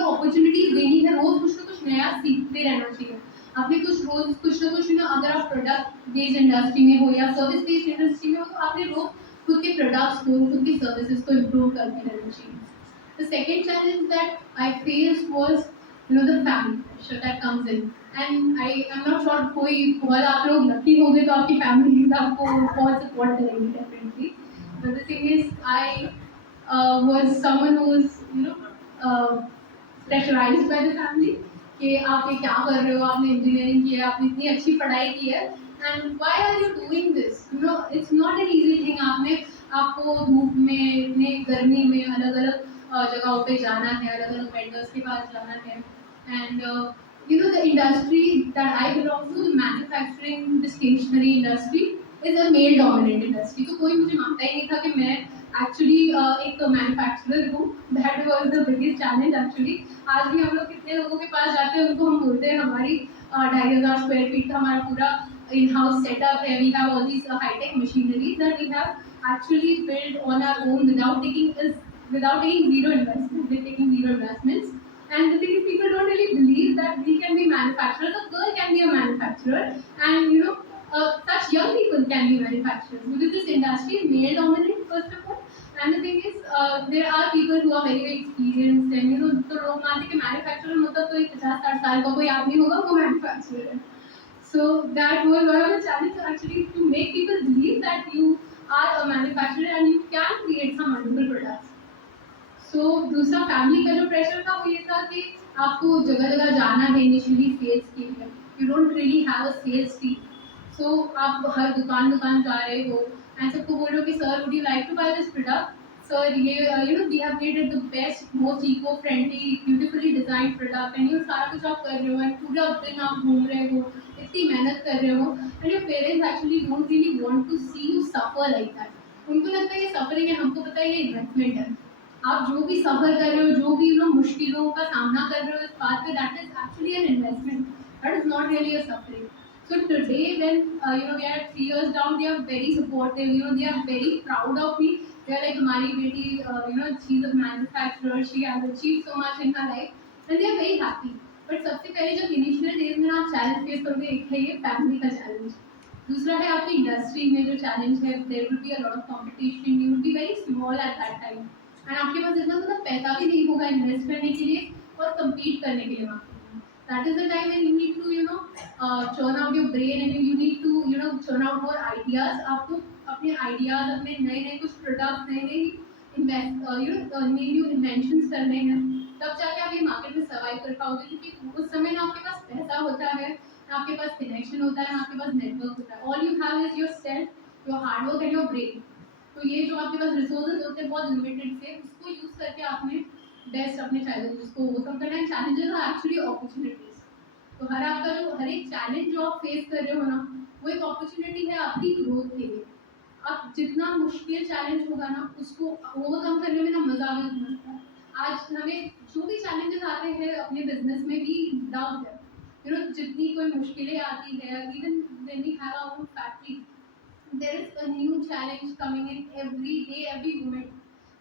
अपॉर्चुनिटीज देनी है, रोज कुछ ना कुछ नया सीखते रहना चाहिए। आपने रोज कुछ ना कुछ अगर आप प्रोडक्ट बेस्ड इंडस्ट्री में हो या सर्विस बेस्ड इंडस्ट्री में हो, तो आपने रोज खुद के प्रोडक्ट्स को, खुद की सर्विसेज को इम्प्रूव करते रहना चाहिए। The second challenge that I faced was the family pressure that comes in, and I'm not sure कोई बहुत आप लोग लकी हो गए तो आपकी फैमिली आपको बहुत सपोर्ट करेंगी definitely. But the thing is, I was someone who was pressurized by the family कि आप ये क्या कर रहे हो, आपने इंजीनियरिंग की है, आपने इतनी अच्छी पढ़ाई की है, and why are you doing this, it's not an easy thing. आपको धूप में, इतने गर्मी में अलग अलग जगहों पे जाना है, अलग अलग वेंडर्स के पास जाना है, and the industry that I belong to, the manufacturing, the stationery industry is a male dominant industry। तो कोई मुझे मानता ही नहीं था कि मैं एक्चुअली एक मैन्युफैक्चरर हूँ। That was the biggest challenge actually. आज भी हम लोग कितने लोगों के पास जाते हैं, उनको हम बोलते हैं हमारी 2500 स्क्वायर फीट का हमारा पूरा इन हाउस सेटअप है, we have all these hi tech machineries that we have actually build on our own without taking zero investment, we're taking zero investments। And the thing is, people don't really believe that we can be manufacturers. A girl can be a manufacturer, and such young people can be manufacturers, because this industry is male dominant first of all. And the thing is, there are people who are very very experienced, and तो लोग मानते हैं कि मैन्युफैक्चरर मतलब तो एक 50-60 साल का कोई आदमी होगा वो मैन्युफैक्चरर है। So that was one of the challenges actually, to make people believe that you are a manufacturer and you can create some wonderful products। सो दूसरा फैमिली का जो प्रेशर था वो ये था कि आपको जगह जगह जाना है इनिशियली सेल्स के लिए, you don't really have a sales team. So आप हर दुकान जा रहे हो एंड सबको बोल रहे हो कि sir would you like to buy this product, sir ये we have made it the best most eco friendly beautifully design product, and सारा कुछ आप कर रहे हो, एंड पूरा दिन आप घूम रहे हो, इतनी मेहनत कर रहे हो, and your parents actually don't really want to see you suffer like that. उनको लगता है ये सफरिंग है, हमको पता है ये इन्वेस्टमेंट है। आप जो भी सफर कर रहे हो, जो भी मुश्किलों का सामना कर रहे हो इस बात पे, that is actually an investment, that is not really a suffering. So today when we are 3 years down, they are very supportive, they are very proud of me। They are like हमारी बेटी she is a manufacturer, she has achieved so much in her life, and they are very happy। but सबसे पहले जब initial days में आप challenge face करोगे, एक है ये फैमिली का चैलेंज, दूसरा है आपकी इंडस्ट्री में जो चैलेंज है, there will be a lot of competition, you will be very small at that time, and आपके पास इतना ज़्यादा पैसा भी नहीं होगा इन्वेस्ट करने के लिए और कम्पीट करने के लिए मार्केट में। That is the time when you need to churn out your brain, and you need to churn out more ideas। आपको अपने आइडियाज, अपने नए नए कुछ प्रोडक्ट, नए नए न्यू इन्वेंशंस करने हैं, तब जाके आप ये मार्केट में सर्वाइव कर पाओगे। क्योंकि उस समय ना आपके पास पैसा होता है, ना आपके पास कनेक्शन होता है, ना आपके पास नेटवर्क होता है। All you have is your self, your hard work and your brain. तो ये जो आपके पास रिसोर्सेज होते हैं बहुत लिमिटेड से, उसको यूज करके आपने बेस्ट अपने चैलेंजेस को ओवरकम करना है। Challenges are actually opportunities. तो हर एक चैलेंज जो आप फेस कर रहे हो ना, वो एक अपॉर्चुनिटी है आपकी ग्रोथ के लिए। आप जितना मुश्किल चैलेंज होगा ना, उसको ओवरकम करने में ना मजा भी उतना आता है। आज हमें जो भी चैलेंजेस आते हैं अपने बिजनेस में भी, डाउट है जितनी कोई मुश्किलें आती है, even when we have our own factory, there is a new challenge coming in every day, every moment।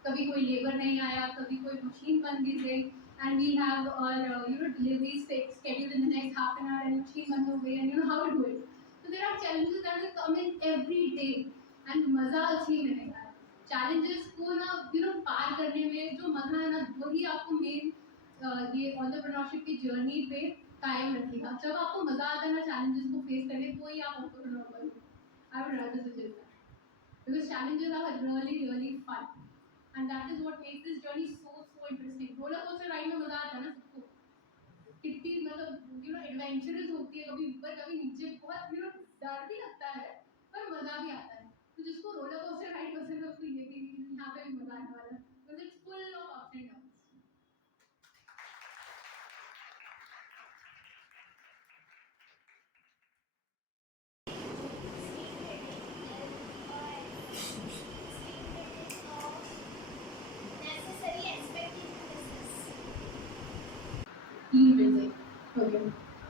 कभी कोई लेबर नहीं आया, कभी कोई मशीन बंद गिर गई, and we have our deliveries scheduled in the next half an hour, and machine बंद हो गई, and how to do it। So there are challenges that will come in every day, and मजा उसी में है यार। challenges को ना पार करने में जो मजा है ना, वही आपको मेन ये entrepreneurship की जर्नी पे कायम रखेगा। जब आपको मजा आता है ना challenges को फेस करने, तो ही आप entrepreneur बनोगे। I would rather suggest that, because challenges are really really fun, and that is what makes this journey so interesting। Roller coaster ride में मजा आता है ना सबको, कितनी मतलब एडवेंचरस होती है, कभी ऊपर कभी नीचे, बहुत डर भी लगता है पर मजा भी आता है। तो जिसको रोलर कोस्टर राइड पसंद है उसको ये भी यहाँ पे भी मजा आने वाला है, because it's full of ups and downs।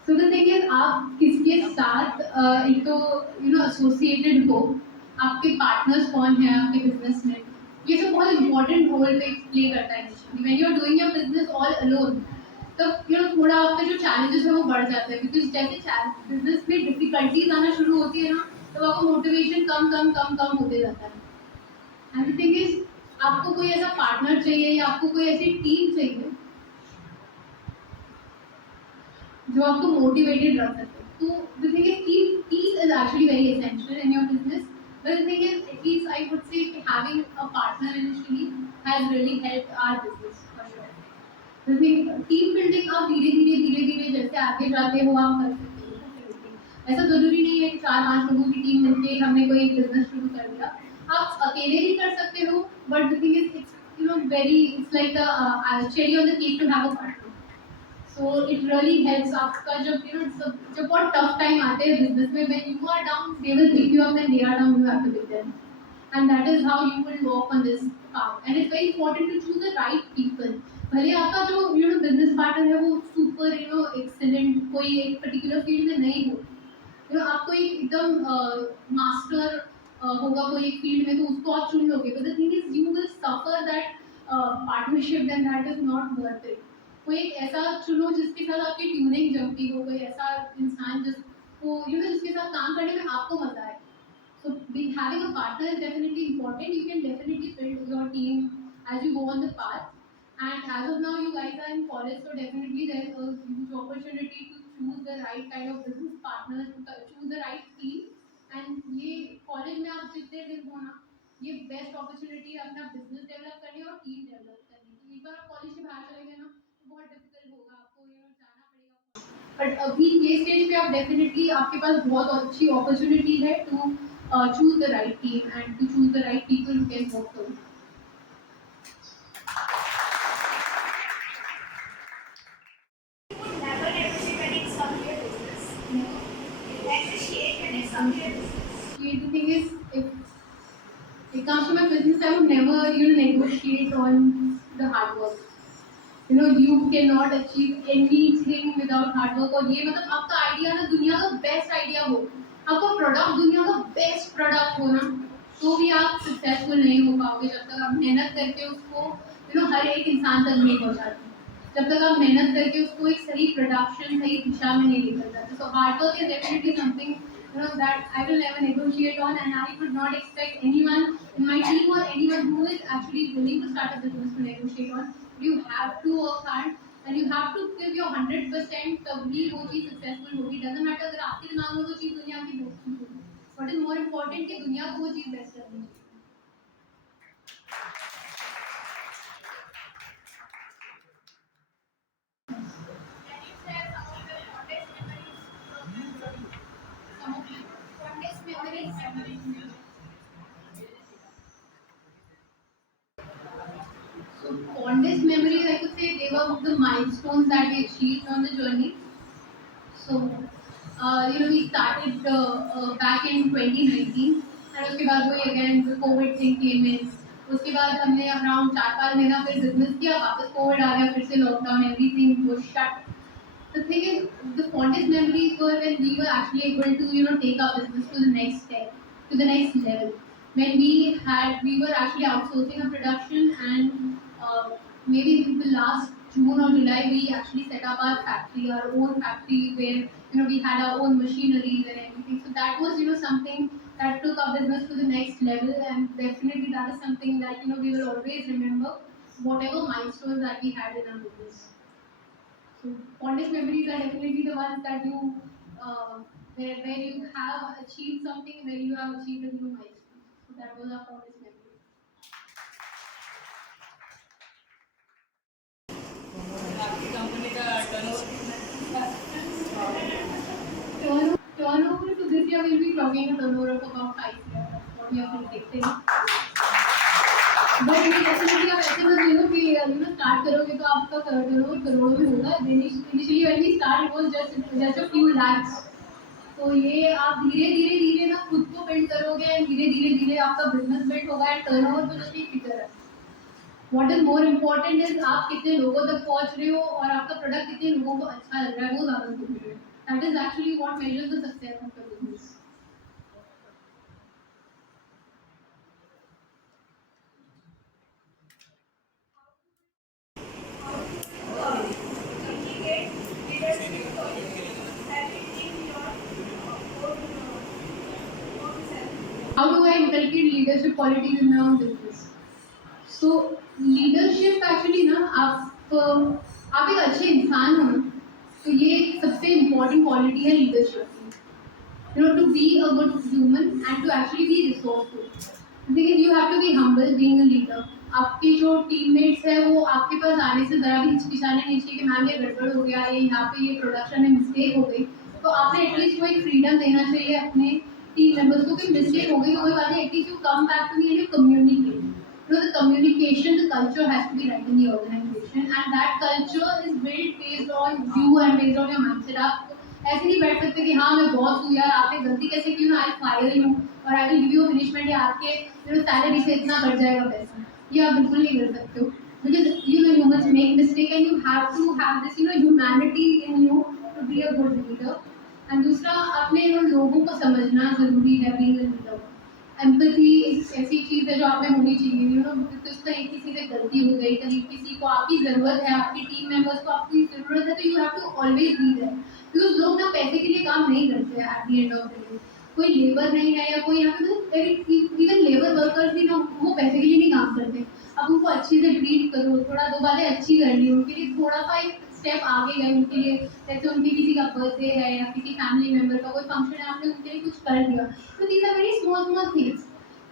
So the thing is आप किसके साथ एक तो एसोसिएटेड हो, आपके पार्टनर्स कौन है आपके बिजनेस में, ये सब बहुत इंपॉर्टेंट रोल प्ले करता है initially when you are doing your business all alone. तब थोड़ा आपका जो चैलेंजेस है वो बढ़ जाते हैं, बिकॉज जैसे बिजनेस में डिफिकल्टीज आना शुरू होती है ना, तो आपका मोटिवेशन कम होते जाता है। एंड द थिंग इज आपको कोई ऐसा पार्टनर चाहिए या आपको कोई ऐसी टीम चाहिए जो आपको मोटिवेटेड रख सके। तो the thing is peace is actually very essential in your business, but the thing is at least I would say having a partner initially has really helped our business for sure. The thing team building आप धीरे धीरे जैसे आगे जाते हो आप कर सकते हो। ऐसा जरूरी नहीं है कि 4-5 लोगों की टीम मिलके हमने कोई एक बिजनेस शुरू कर दिया, आप अकेले भी कर सकते हो, but the thing is it's very it's like a cherry on the cake to have a partner. So it really helps आपका जब जब बहुत टफ टाइम आते हैं बिजनेस में, when you are down they will pick you up, when they are down you have to pick them, and that is how you will walk on this path, and it's very important to choose the right people। भले आपका जो business partner है वो super excellent कोई एक particular field में नहीं हो, आपको एकदम मास्टर होगा कोई एक फील्ड में, तो उसको आप चुन लोगे, but the thing is you will suffer that partnership, then that is not worth it। कोई एक ऐसा चुनो जिसके साथ आपकी ट्यूनिंग जमती हो, कोई ऐसा इंसान जिसको जिसके साथ काम करने में आपको मजा आए। So having a partner is definitely important। You can definitely build your team as you go on the path, and as of now you guys are in college, so definitely there is a huge opportunity to choose the right kind of business partners, to choose the right team, and ये कॉलेज में आप जितने दिन हो ना, ये best opportunity है अपना बिजनेस डेवलप करने और टीम डेवलप करने की। एक बार आप कॉलेज से बाहर चले गए ना, तो बहुत डिफिकल्ट होगा आपको जाना पड़ेगा, बट अभी ये स्टेज पे आप डेफिनेटली आपके पास बहुत अच्छी अपॉर्चुनिटी है to choose the right team and to choose the right people who can work for you. would never negotiate when it comes to your business. Negotiate when it comes to your business. The thing is, if it comes to my business, I would never negotiate on the hard work। You cannot achieve anything without hard work। और ये मतलब आपका आइडिया ना दुनिया का best idea हो, आपका प्रोडक्ट दुनिया का बेस्ट प्रोडक्ट हो ना, तो भी आप सक्सेसफुल नहीं हो पाओगे जब तक आप मेहनत करके उसको हर एक इंसान तक नहीं पहुंचाते, जब तक आप मेहनत करके उसको एक सही प्रोडक्शन सही दिशा में नहीं लेकर जाते। So hard work is definitely something that I will never negotiate on, and I would not expect anyone in my team or anyone who is actually willing to start a business to negotiate on। You have to work hard and you have to give your 100%, तभी वो चीज़ सक्सेसफुल होगी। Doesn't matter अगर आपके दिमाग में वो चीज़ दुनिया की बेस्ट चीज़ होगी, व्हाट इज मोर इम्पोर्टेंट कि दुनिया को वो चीज़ बेस्ट करनी चाहिए। Can you share some of your fondest memories from some of your fondest memories? So fondest memories, I could say they were the milestones that we achieved on the journey। So we started back in 2019, and उसके बाद वही again the COVID thing came in। उसके बाद हमने around 4-5 महीना फिर business किया, वापस COVID आ गया, फिर से lockdown, everything was shut। The thing is, the fondest memories were when we were actually able to take our business to the next step, to the next level। When we were actually outsourcing our production, and maybe in the last June or July we actually set up our factory, our own factory, where we had our own machineries and everything। So that was something that took our business to the next level, and definitely that is something that we will always remember, whatever milestones that we had in our business। So fondest memories are definitely the ones that where you have achieved something, where you have achieved a new milestone। So that was our fondest memory। आपकी कंपनी का Turnover, so this year we'll be clocking a turnover of about 5 crore, what we have been predicting। But ये definitely आप ऐसे मत लेना कि start करोगे तो आपका turnover करोड़ों में होगा। Initially when we start it was just a few lakhs। तो ये आप धीरे ना खुद को build करोगे, and धीरे आपका business build होगा, and turnover तो just एक figure है। What is more important is आप कितने लोगों तक पहुंच रहे हो और आपका प्रोडक्ट कितने लोगों को अच्छा लग रहा है, वो ज़्यादा जरूरी है। That is actually what measures the success of the business. Integrate leadership qualities and in your own self. How do I inculcate leadership qualities in my own business? So leadership actually ना आप एक अच्छे इंसान हो ना, तो ये एक सबसे इम्पोर्टेंट क्वालिटी है लीडरशिप की. To be a good human and to actually be resourceful. Because you have to be humble being a leader. आपके जो टीममेट्स है वो आपके पास आने से ज़रा भी हिचकिचाने नहीं चाहिए कि मैम ये गड़बड़ हो गया, ये यहाँ पे ये प्रोडक्शन में मिस्टेक हो गई. तो आपने एटलीस्ट वो एक फ्रीडम देना चाहिए अपने टीम मेंबर्स को कि मिस्टेक हो गई तो कोई बात नहीं, at least you come back to me and you communicate. The communication, the culture has to be right in the organization, and that culture is built based on you and based on your mindset. आप ऐसे नहीं बैठ सकते कि हाँ मैं बॉस हूँ यार, आपने गलती कैसे की ना, आई फायर यू और I will give you punishment या आपके सैलरी से इतना बढ़ जाएगा पैसा. ये आप बिल्कुल नहीं कर सकते हो. Because you must make mistake and you have to have this humanity in you to be a good leader. And दूसरा अपने लोगों को समझना जरूरी है being a leader. एम्पैथी एक ऐसी चीज़ है जो आप में होनी चाहिए. कहीं किसी से गलती हो गई, कहीं किसी को आपकी ज़रूरत है, आपकी टीम मेंबर्स को आपकी ज़रूरत है, तो you have to always be there. Because लोग ना पैसे के लिए काम नहीं करते हैं. At the end of the day कोई लेबर नहीं है या कोई यहाँ पे इवन लेबर वर्कर्स भी ना वो पैसे के लिए नहीं काम करते. अब उनको अच्छे से ट्रीट करो, थोड़ा दो बातें अच्छी करनी, उनके लिए थोड़ा सा एक स्टेप आगे गए उनके लिए. जैसे उनके किसी का बर्थडे है या किसी फैमिली मेम्बर का कोई फंक्शन है, आपने उनके लिए कुछ कर दिया. तो these are very small things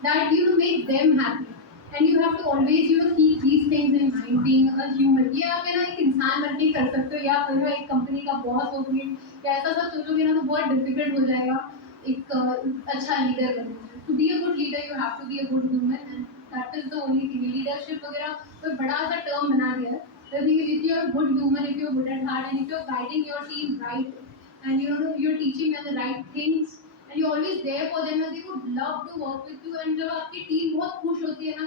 that make them happy, and you have to always keep these things in mind being a human. ये आप ना एक इंसान बन के कर सकते हो या फिर एक कंपनी का बॉस हो गए या ऐसा सब सोचोगे ना तो बहुत डिफिकल्ट हो जाएगा एक अच्छा लीडर बनना. To be a good leader you have to be a good human, and that is the only thing. Leadership वगैरह कोई बड़ा सा टर्म बना दिया है. The thing is, if you are a good human, if you are good at heart, and if you are guiding your team right, and you're teaching them the right things, and you're always there for them, and they would love to work with you. And जब आपकी टीम बहुत खुश होती है ना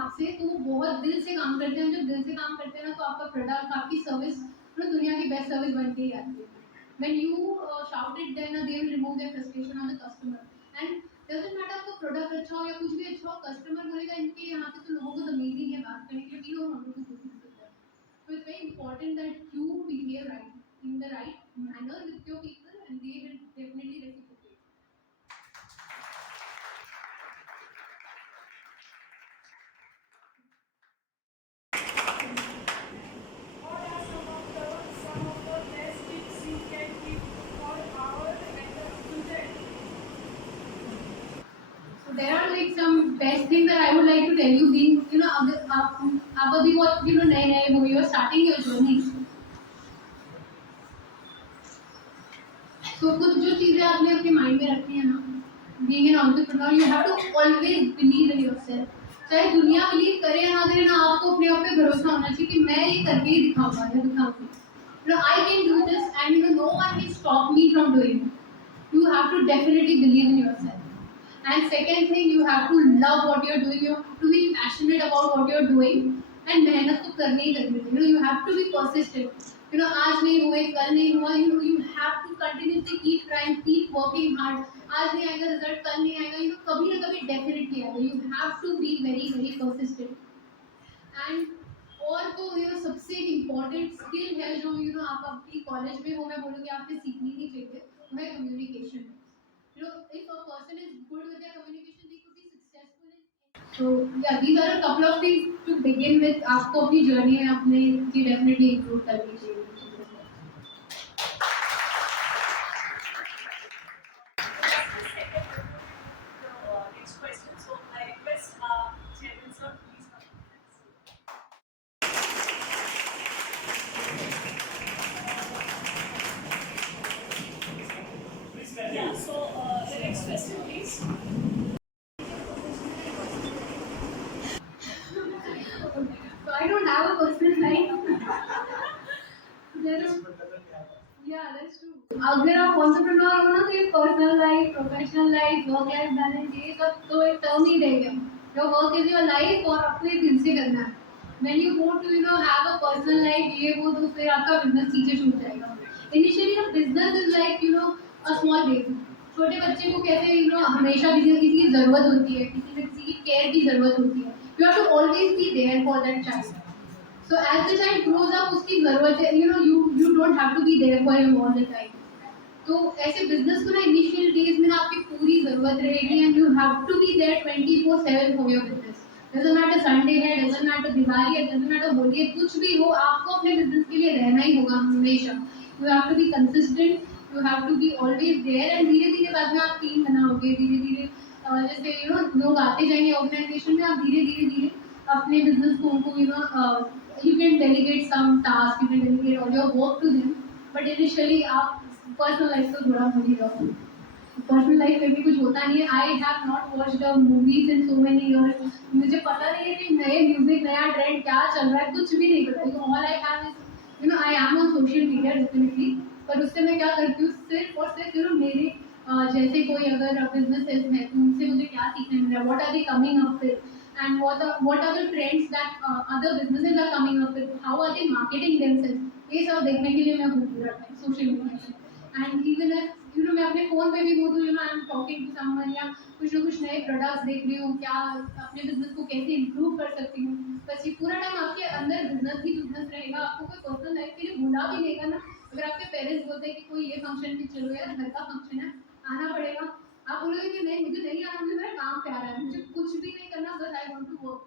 आपसे, तो वो बहुत दिल से काम करते हैं. जब दिल से काम करते हैं ना तो आपका प्रोडक्ट, आपकी सर्विस दुनिया की बेस्ट सर्विस बन के ही आती है. When you shout at them, they will remove their frustration on the customer. And doesn't matter आपका प्रोडक्ट अच्छा हो या कुछ भी अच्छा हो, कस्टमर बोलेगा इनके यहाँ पे तो लोगों को ज़मीन नहीं है बात करने के लिए. We don't want to do business with them. So it's very important that you behave right in the right manner with your people, and they will definitely reciprocate. What are some of the best tips you can give for our students? So there are like some best things that I would like to tell you. Being आप अभी बहुत नए हो, you are starting your journey. So कुछ जो चीज़ें आपने अपने माइंड में रखी है ना, being an entrepreneur, you have to always believe in yourself. चाहे दुनिया बिलीव करे या ना करे ना, आपको अपने आप पे भरोसा होना चाहिए कि मैं ये करके ही दिखाऊंगा या दिखाऊंगी. I can do this, and no one can stop me from doing it. You have to definitely believe in yourself. And second thing, you have to love what you're doing. You have to be passionate about what you're doing, and मेहनत तो करनी ही करनी है. You have to be persistent. आज नहीं हुए, कल नहीं हुआ. You have to continuously keep trying, keep working hard. आज नहीं आएगा रिजल्ट, कल नहीं आएगा. कभी ना कभी डेफिनेटली आएगा. You have to be very very persistent. And और तो सबसे इम्पोर्टेंट स्किल है जो आप अपनी कॉलेज में हो, मैं बोलूँगी आपने सीखनी ही चाहिए, वो है communication. If a person is good with their communication, they could be successful in. So yeah, these are a couple of things to begin with. आपको अपनी जर्नी है अपने जी डेफिनेटली इंप्रूव करनी चाहिए. Next question. So I request Chairman sir, please come. Yeah. So the next question, please. So I don't have a personal life. Yeah, that's true. अगर आप entrepreneur हो ना तो ये personal life, professional life, work life balance ये सब तो एक term ही रह गया. Your work is your life और अपने दिल से करना है. When you go to have a personal life ये वो तो फिर आपका business पीछे छूट जाएगा. इनिशियली ना business is like a small baby. छोटे बच्चे को कैसे हमेशा किसी न किसी की ज़रूरत होती है, किसी न किसी की केयर की ज़रूरत होती है। You have to always be there for that child. So as the child grows up, उसकी ज़रूरत है, you don't have to be there for him all the time. तो ऐसे बिजनेस को ना इनिशियल डेज में ना आपकी पूरी ज़रूरत रहेगी and you have to be there 24/7 for your business. Doesn't matter Sunday है, डजंट मैटर दिवाली है, डजंट मैटर होली है, कुछ भी हो, आपको अपने बिजनेस के लिए रहना ही होगा हमेशा। You have to be consistent, you have to be always there and धीरे धीरे बाद में आप टीम बनाओगे, धीरे धीरे जैसे लोग आते जाएंगे ऑर्गेनाइजेशन में, आप धीरे धीरे धीरे अपने बिजनेस को उनको you can delegate some tasks, you can delegate all your work to them, but initially आप पर्सनल लाइफ से जुड़ा हो ही रहो। पर्सनल लाइफ में भी कुछ होता नहीं है। आई have not watched movies in so many years. मुझे पता नहीं है कि नए म्यूजिक, नया ट्रेंड क्या चल रहा है, कुछ भी नहीं पता। All I have is I am on social media definitely, पर उससे मैं क्या करती हूँ, सिर्फ और सिर्फ मेरे जैसे कोई अगर बिजनेस है तो उनसे मुझे क्या सीखने मिल रहा है, what are they coming up with and what are the trends that other businesses are coming up with, how are they marketing themselves, ये सब देखने के लिए मैं हूँ पूरा टाइम सोशल मीडिया पे। एंड इवन इफ मैं अपने फ़ोन पे भी हूँ तो I am talking to someone या कुछ ना कुछ नए प्रोडक्ट्स देख रही हूँ, क्या अपने बिजनेस को कैसे इम्प्रूव कर सकती हूँ। बस ये पूरा टाइम आपके अंदर बिजनेस ही बिजनेस रहेगा, आपको कोई पर्सनल लाइफ के लिए भूला भी लेगा ना। अगर आपके पेरेंट्स बोलते हैं कि कोई ये फंक्शन में चलो यार, घर का फंक्शन है आना पड़ेगा, आप बोलोगे कि नहीं मुझे नहीं आना, मुझे मेरा काम प्यारा है, मुझे कुछ भी नहीं करना, बस आई वांट टू वर्क।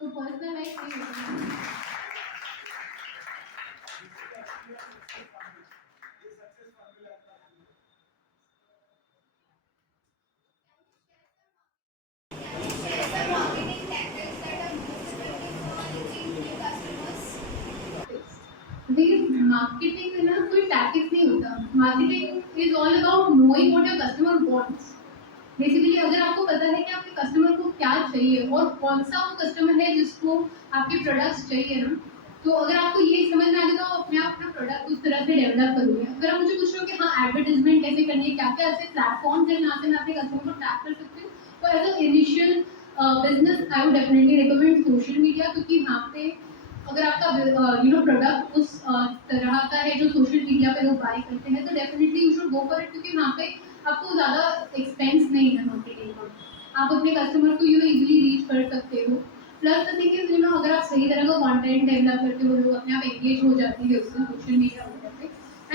तो पर्सनल लाइफ नहीं होता है। Marketing tactics that are most effective for reaching new customers. देखिए मार्केटिंग में ना कोई टैक्टिक्स नहीं होता। Marketing is all about knowing what your customer wants. Basically अगर आपको पता है कि आपके कस्टमर को क्या चाहिए और कौन सा वो कस्टमर है जिसको आपके प्रोडक्ट्स चाहिए ना, तो अगर आपको ये समझ में आ जाए तो आप अपने आप अपना प्रोडक्ट उस तरह से डेवलप करोगे। अगर आप मुझे पूछ रहे हो कि हाँ एडवर्टाइजमेंट कैसे करनी है, क्या क्या ऐसे प्लेटफॉर्म्स हैं जहाँ से मैं अपने कस्टमर को टैग कर सकती हूँ, तो as a initial business I would definitely recommend social media, क्योंकि वहाँ पे अगर आपका प्रोडक्ट उस तरह का है जो सोशल मीडिया पे लोग बाय करते हैं, तो definitely you should go for it, क्योंकि वहाँ पे आपको ज़्यादा एक्सपेंस नहीं है मार्केटिंग का। आप अपने कस्टमर को इजीली रीच कर सकते हो। प्लस द थिंग इज अगर आप सही तरह का कंटेंट डेवलप करते हो, लोग अपने आप एंगेज हो जाते हैं उससे सोशल मीडिया वगैरह पे,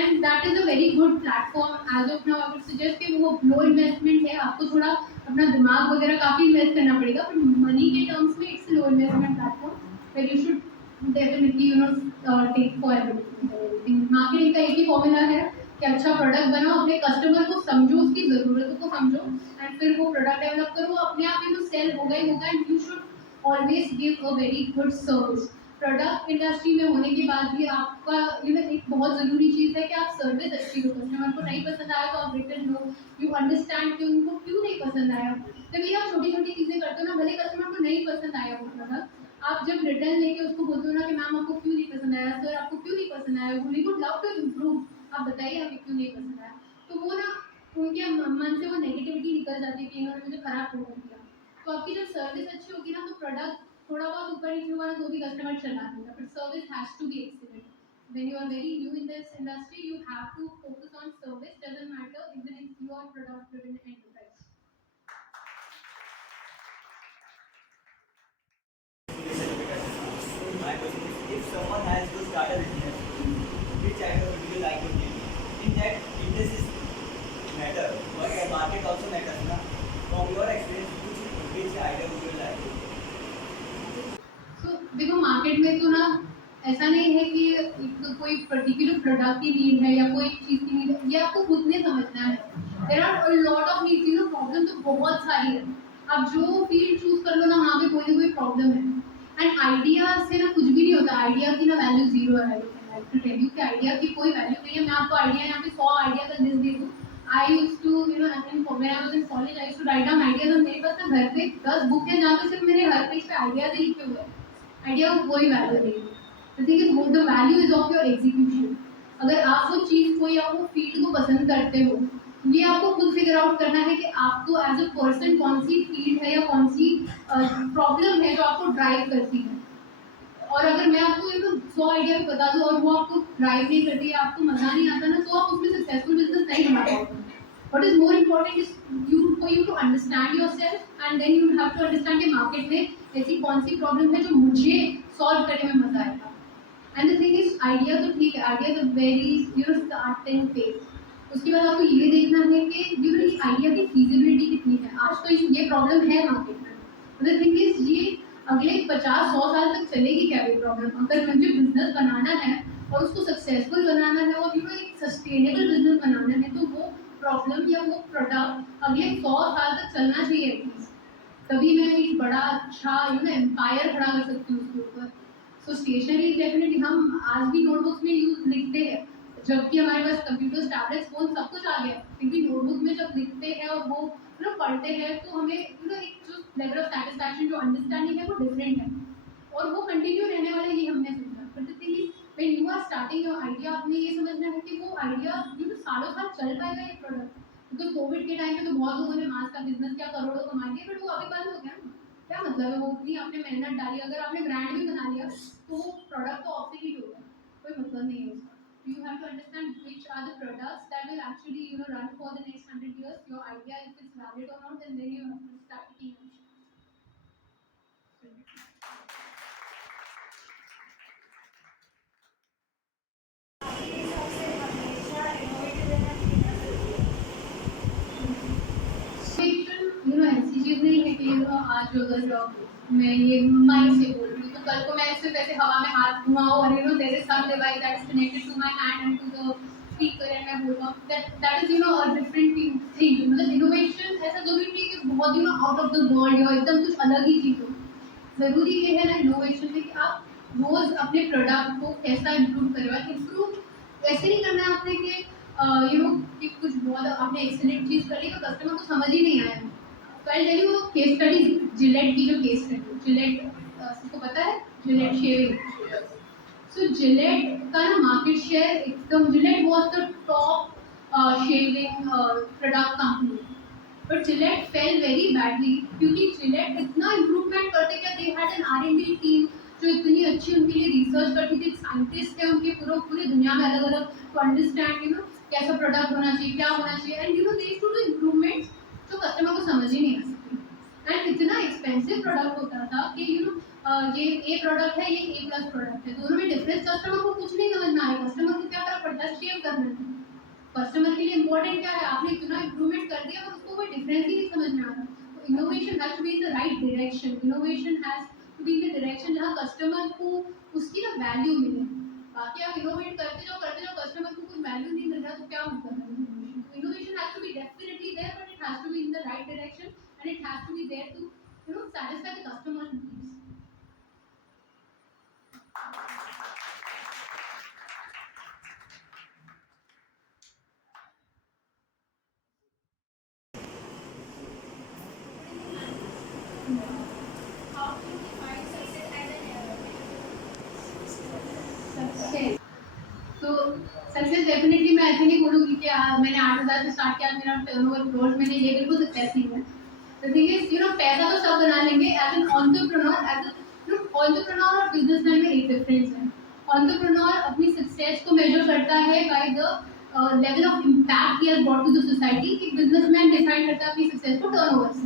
and that is a very good platform as of now. I would suggest कि वो लो इन्वेस्टमेंट है, आपको थोड़ा अपना दिमाग वगैरह काफ़ी इन्वेस्ट करना पड़ेगा, बट मनी के टर्म्स में it's low investment platform where you should definitely take for everything. Marketing का एक ही फॉर्मूला है कि अच्छा प्रोडक्ट बनाओ, अपने कस्टमर को समझो, उसकी ज़रूरतों को समझो, एंड फिर वो प्रोडक्ट डेवलप करो, अपने आप सेल होगा ही होगा। And you should always give a very good service. Product industry में होने के बाद भी आपका एक बहुत ज़रूरी चीज़ है कि आप सर्विस अच्छी हो। कस्टमर को नहीं पसंद आया तो आप रिटर्न लो, यू अंडरस्टैंड कि उनको क्यों नहीं पसंद आया। तभी आप छोटी छोटी चीज़ें करते हो ना, भले कस्टमर को नहीं पसंद आया वो प्रोडक्ट, आप जब रिटर्न लेके उसको बोलते हो ना कि मैम आपको क्यों नहीं पसंद आया, सर आपको क्यों नहीं पसंद आया, we would love to improve, आप बताइए हमें क्यों नहीं पसंद आया, तो वो ना उनके मन से वो नेगेटिविटी निकल जाती है कि इन्होंने मुझे खराब प्रोडक्ट दिया। तो आपकी जब सर्विस अच्छी होगी ना, तो प्रोडक्ट थोड़ा बहुत ऊपर नीचे हुआ ना तो भी कस्टमर चला देगा, but service has to be excellent. When you are very new in this industry, you have to focus on service. Doesn't matter even if you are product-driven enterprise. My question is, if someone has to start a business, which item would you like to give? In that, business is matter, but the market also matters, na? From your experience, which item would you like to give? So देखो मार्केट में तो ना ऐसा नहीं है कि कोई particular product की नीड है या कोई चीज़ की नीड है, ये आपको खुद में समझना है। There are a lot of needs, problem तो बहुत सारी है। आप जो फील्ड चूज कर लो ना, वहाँ पे कोई ना कोई प्रॉब्लम है। एंड आइडिया से ना कुछ भी नहीं होता, आइडिया की ना वैल्यू जीरो है। टू टेल यू कि आइडिया की कोई वैल्यू नहीं है। मैं आपको आइडिया यहाँ पे 100 आइडिया का लिस्ट दे दूँ। I use to when I was in college, I used to write down ideas, और मेरे पास ना घर पे 10 बुक है जहाँ पे सिर्फ मेरे हर पेज पे आइडियाज ही लिखे हुए हैं। आइडिया को कोई वैल्यू नहीं है। The thing is, the value is of your execution. अगर आप वो चीज़ को या वो फील्ड को पसंद करते हो, ये आपको खुद फिगर आउट करना है कि आपको एज अ पर्सन कौन सी फील्ड है या कौन सी प्रॉब्लम है जो आपको ड्राइव करती है। और अगर मैं आपको 100 आइडिया भी बता दूं और वो आपको ड्राइव नहीं करती या आपको मजा नहीं आता ना, तो आप उसमें सक्सेसफुल बिजनेस नहीं बना पाओगे. What is more important is for you to understand yourself, and then you have to understand कि मार्केट में ऐसी कौन सी प्रॉब्लम है जो मुझे सॉल्व करने में मजा आएगा. And the thing is idea तो ठीक है, idea is very starting phase. उसके बाद आपको ये देखना है कि ये आइडिया की फीजिबिलिटी कितनी है. आज तो ये प्रॉब्लम है मार्केट में. द थिंग इज ये अगले 50-100 साल तक चलेगी क्या ये प्रॉब्लम. अगर मुझे बिजनेस बनाना है और उसको सक्सेसफुल बनाना है और एक सस्टेनेबल बिजनेस बनाना है, तो वो प्रॉब्लम या वो प्रोडक्ट अगले 100 साल तक चलना चाहिए एटलीस्ट. तभी मैं एक बड़ा अच्छा एम्पायर खड़ा कर सकती हूँ उसके ऊपर. सो स्टेशनरी डेफिनेटली हम आज भी नोटबुक्स में यूज लिखते हैं, जबकि हमारे पास कंप्यूटर्स, टैबलेट्स, फोन सब कुछ आ गया, फिर भी नोटबुक में जब लिखते हैं और वो पढ़ते हैं तो हमें एक जो लेवल ऑफ सेटिस्फैक्शन, जो अंडरस्टैंडिंग है वो डिफरेंट है और वो कंटिन्यू रहने वाला है, ये हमने समझा. But the thing is when you are starting your idea, आपने ये समझना है कि वो आइडिया सालों साल चल पाएगा ये प्रोडक्ट. बिकॉज कोविड के टाइम पे तो बहुत लोगों ने मास्क का बिजनेस क्या करोड़ों कमा लिए, बट वो अभी बंद हो गया ना. क्या मतलब है, वो उतनी आपने मेहनत डाली, अगर आपने ब्रांड भी बना लिया तो वो प्रोडक्ट तो ऑब्सोलीट हो गया, कोई मतलब नहीं है उसका. You have to understand which are the products that will actually run for the next 100 years. Your idea, if it's valid or not, and then you have to start taking action. ऐसी चीज नहीं है कि आज अगर मैं ये माइक से बोल रही हूँ तो कल को मैं सिर्फ ऐसे हवा में हाथ घुमाऊँ और there is some device that is connected to my hand and to the speaker and मैं बोल रहा हूँ that is a different thing. मतलब इनोवेशन ऐसा जरूरी नहीं है कि बहुत आउट ऑफ द वर्ल्ड या एकदम कुछ अलग ही चीज हो. जरूरी ये है ना इनोवेशन में कि आप रोज अपने प्रोडक्ट को कैसा इम्प्रूव करें. इम्प्रूव ऐसे नहीं करना है आपने कि कि कुछ बहुत आपने एक्सीलेंट चीज कर ली तो कस्टमर को समझ ही नहीं आया. तो I tell you case study, Gillette की जो केस स्टडी, जिलेट सबको पता है, जिलेट शेविंग. सो जिलेट का ना मार्केट शेयर एकदम, Gillette was the top shaving product company, but Gillette fail very badly क्योंकि जिलेट इतना इम्प्रूवमेंट करते क्या, they had an R&D team जो इतनी अच्छी उनके लिए रिसर्च करती थी. साइंटिस्ट थे उनके पूरी दुनिया में अलग अलग टू अंडरस्टैंड कैसा प्रोडक्ट होना चाहिए, क्या होना चाहिए. And they used to do improvements जो कस्टमर को समझ ही नहीं आ सकती. एंड इतना एक्सपेंसिव प्रोडक्ट होता था कि ये ए प्रोडक्ट है, ये A+ प्रोडक्ट है, दोनों में डिफरेंस कस्टमर को कुछ नहीं समझ में आएगा. कस्टमर को क्या फर्क पड़ता है, शेव करना है. कस्टमर के लिए इंपॉर्टेंट क्या है, आपने इतना इम्प्रूवमेंट कर दिया और उसको कोई डिफरेंस ही नहीं समझ में आ रहा. तो innovation has to be in the right direction. Innovation has to be in the direction जहाँ कस्टमर को उसकी ना वैल्यू मिले. बाकी आप इनोवेट करते जाओ कस्टमर को कुछ वैल्यू नहीं मिल रहा तो क्या मतलब है. Innovation has to be definitely there, but it has to be in the right direction and it has to be there to satisfy the customer's needs. How do you define success as an error? Success. तो success definitely मैं ऐसे नहीं बोलूँगी कि मैंने 8,000 से स्टार्ट किया, मेरा टर्नओवर करोड़ में, ये बिल्कुल सक्सेस नहीं है. द थिंग इज पैसा तो सब बना लेंगे. एज एन एंटरप्रेन्योर और बिजनेसमैन में एक डिफरेंस है. एंटरप्रेन्योर अपनी सक्सेस को मेजर करता है by the level of impact he has brought to the society. कि बिजनेसमैन डिफाइन करता है अपनी सक्सेस को टर्नओवर से.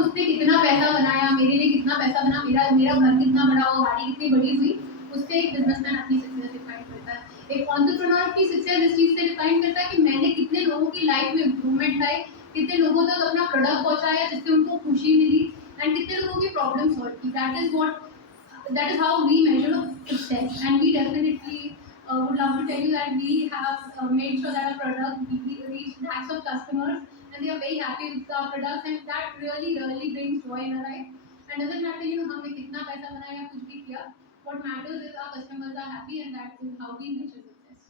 उसने कितना पैसा बनाया, मेरे लिए कितना पैसा बना, मेरा घर कितना बड़ा हुआ, गाड़ी कितनी बड़ी हुई, उससे एक बिजनेसमैन अपनी सक्सेस डिफाइन करता है. एक एंटरप्रेन्योर की सक्सेस इस चीज से डिफाइन करता है कि मैंने कितने लोगों की लाइफ में इम्प्रूवमेंट लाई, कितने लोगों तक अपना प्रोडक्ट पहुंचाया जिससे उनको खुशी मिली, एंड कितने लोगों की प्रॉब्लम सॉल्व की. that is how we measure success. And we definitely would love to tell you that we have made sure that our product reached lakhs of customers and they are very happy with our products, and that really brings joy in our life. And doesn't matter हमने कितना पैसा बनाया या कुछ भी किया, what matters is our customers are happy, and that is how we measure success.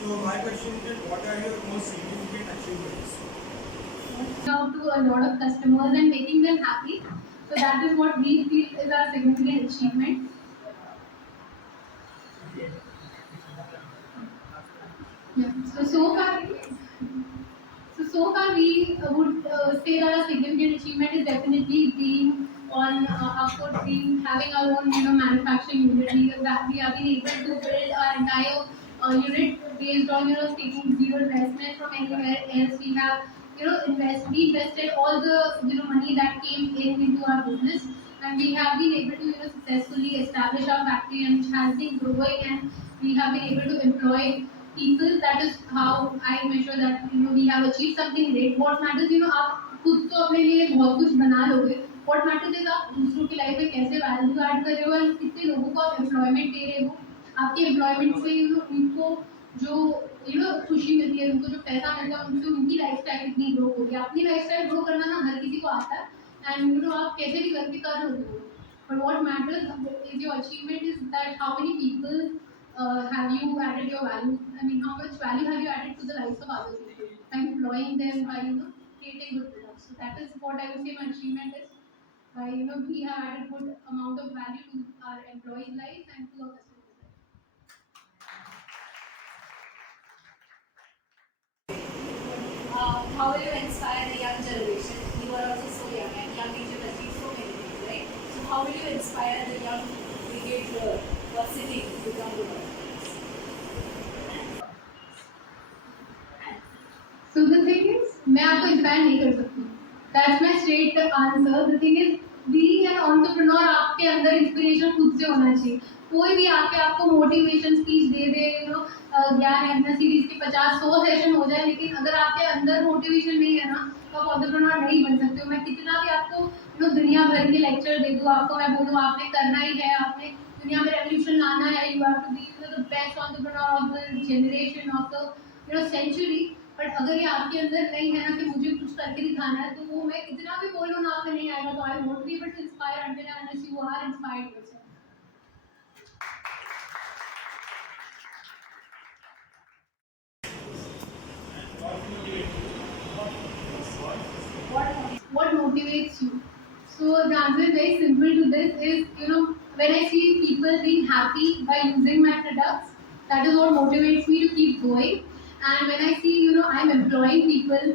So my question is, what are your most significant achievements? Out to a lot of customers and making them happy. So that is what we feel is our significant achievement. Yeah. So so far we would say that a significant achievement is definitely being on our foot, being having our own manufacturing unit. We have been able to build our entire unit based on taking zero investment from anywhere else. We have we invested all the money that came in into our business, and we have been able to successfully establish our factory, and which has been growing, and we have been able to employ people. That is how I measure that we have achieved something great. What matters आप खुद तो अपने लिए बहुत कुछ बना लोगे. What matters is आप दूसरों की लाइफ में कैसे वैल्यू ऐड कर रहे हो और कितने लोगों को आप एम्प्लॉयमेंट दे रहे हो. आपके एम्प्लॉयमेंट से उनको जो खुशी मिलती है, उनको जो पैसा मिलता है, उनसे उनकी लाइफस्टाइल इतनी ग्रो होगी. अपनी लाइफस्टाइल ग्रो करना ना हर किसी को आता है, एंड आप कैसे भी करके कर लोगे वो. But what matters is your achievement is that how many people have you added your value? I mean, how much value have you added to the lives of other people by employing them, by creating good products. So that is what I would say my achievement is. By we have added good amount of value to our employees' life and to our customers' life. How will you inspire the young generation? You are also so young, and young age will achieve so many things, right? So how will you inspire the young brigade girl who are sitting to become good? So the thing is, मैं आपको इंस्पायर नहीं कर सकती. That's my straight answer. The thing is, being an entrepreneur, आपके अंदर इंस्पिरेशन खुद से होना चाहिए. कोई भी आके आपको मोटिवेशन स्पीच दे दे, ज्ञान यज्ञ सीरीज के 50-100 सेशन हो जाए, लेकिन अगर आपके अंदर मोटिवेशन नहीं है ना, तो आप entrepreneur नहीं बन सकते हो. मैं कितना भी आपको दुनिया भर के लेक्चर दे दूँ, आपको मैं बोलूँ आपने करना ही है, आपने दुनिया में रेवोल्यूशन लाना है, you have to be the best entrepreneur of the generation, of the century. But अगर ये आपके अंदर नहीं है ना कि मुझे कुछ करके दिखाना है, तो वो मैं कितना भी बोल लूँ ना, आपसे नहीं आएगा. तो I won't be able to inspire until unless you are inspired yourself. What motivates you? So the answer is very simple to this is when I see people being happy by using my products, that is what motivates me to keep going. And when I see I'm employing people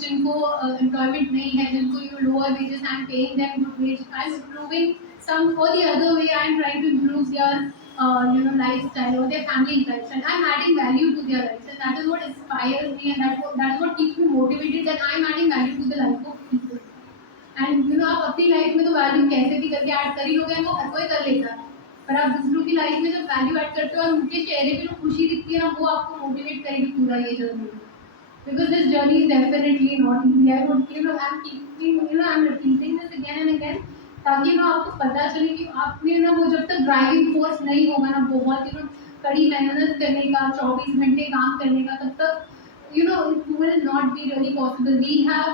जिनको employment नहीं है, जिनको lower wages, I'm paying them good wage, I'm improving some or the other way, I'm trying to improve their lifestyle or their family lifestyle. I'm adding value to their lives, and that is what inspires me, and that's what keeps me motivated, that I'm adding value to the life of people. And आप अपनी लाइफ में तो वैल्यू कैसे भी करके ऐड कर ही लोगे, वो हर कोई कर लेता है. पर आप दूसरों की लाइफ में जब वैल्यू ऐड करते हो और उनके चेहरे पे जो खुशी दिखती है ना, वो आपको मोटिवेट करेगी पूरा ये journey. Because this journey is definitely not easy. I would I'm repeating this again and again, ताकि आपको पता चले कि आप में वो जब तक ड्राइविंग फोर्स नहीं होगा ना, बहुत कड़ी मेहनत करने का, 24 घंटे काम करने का, तब तक it will not be really possible. We have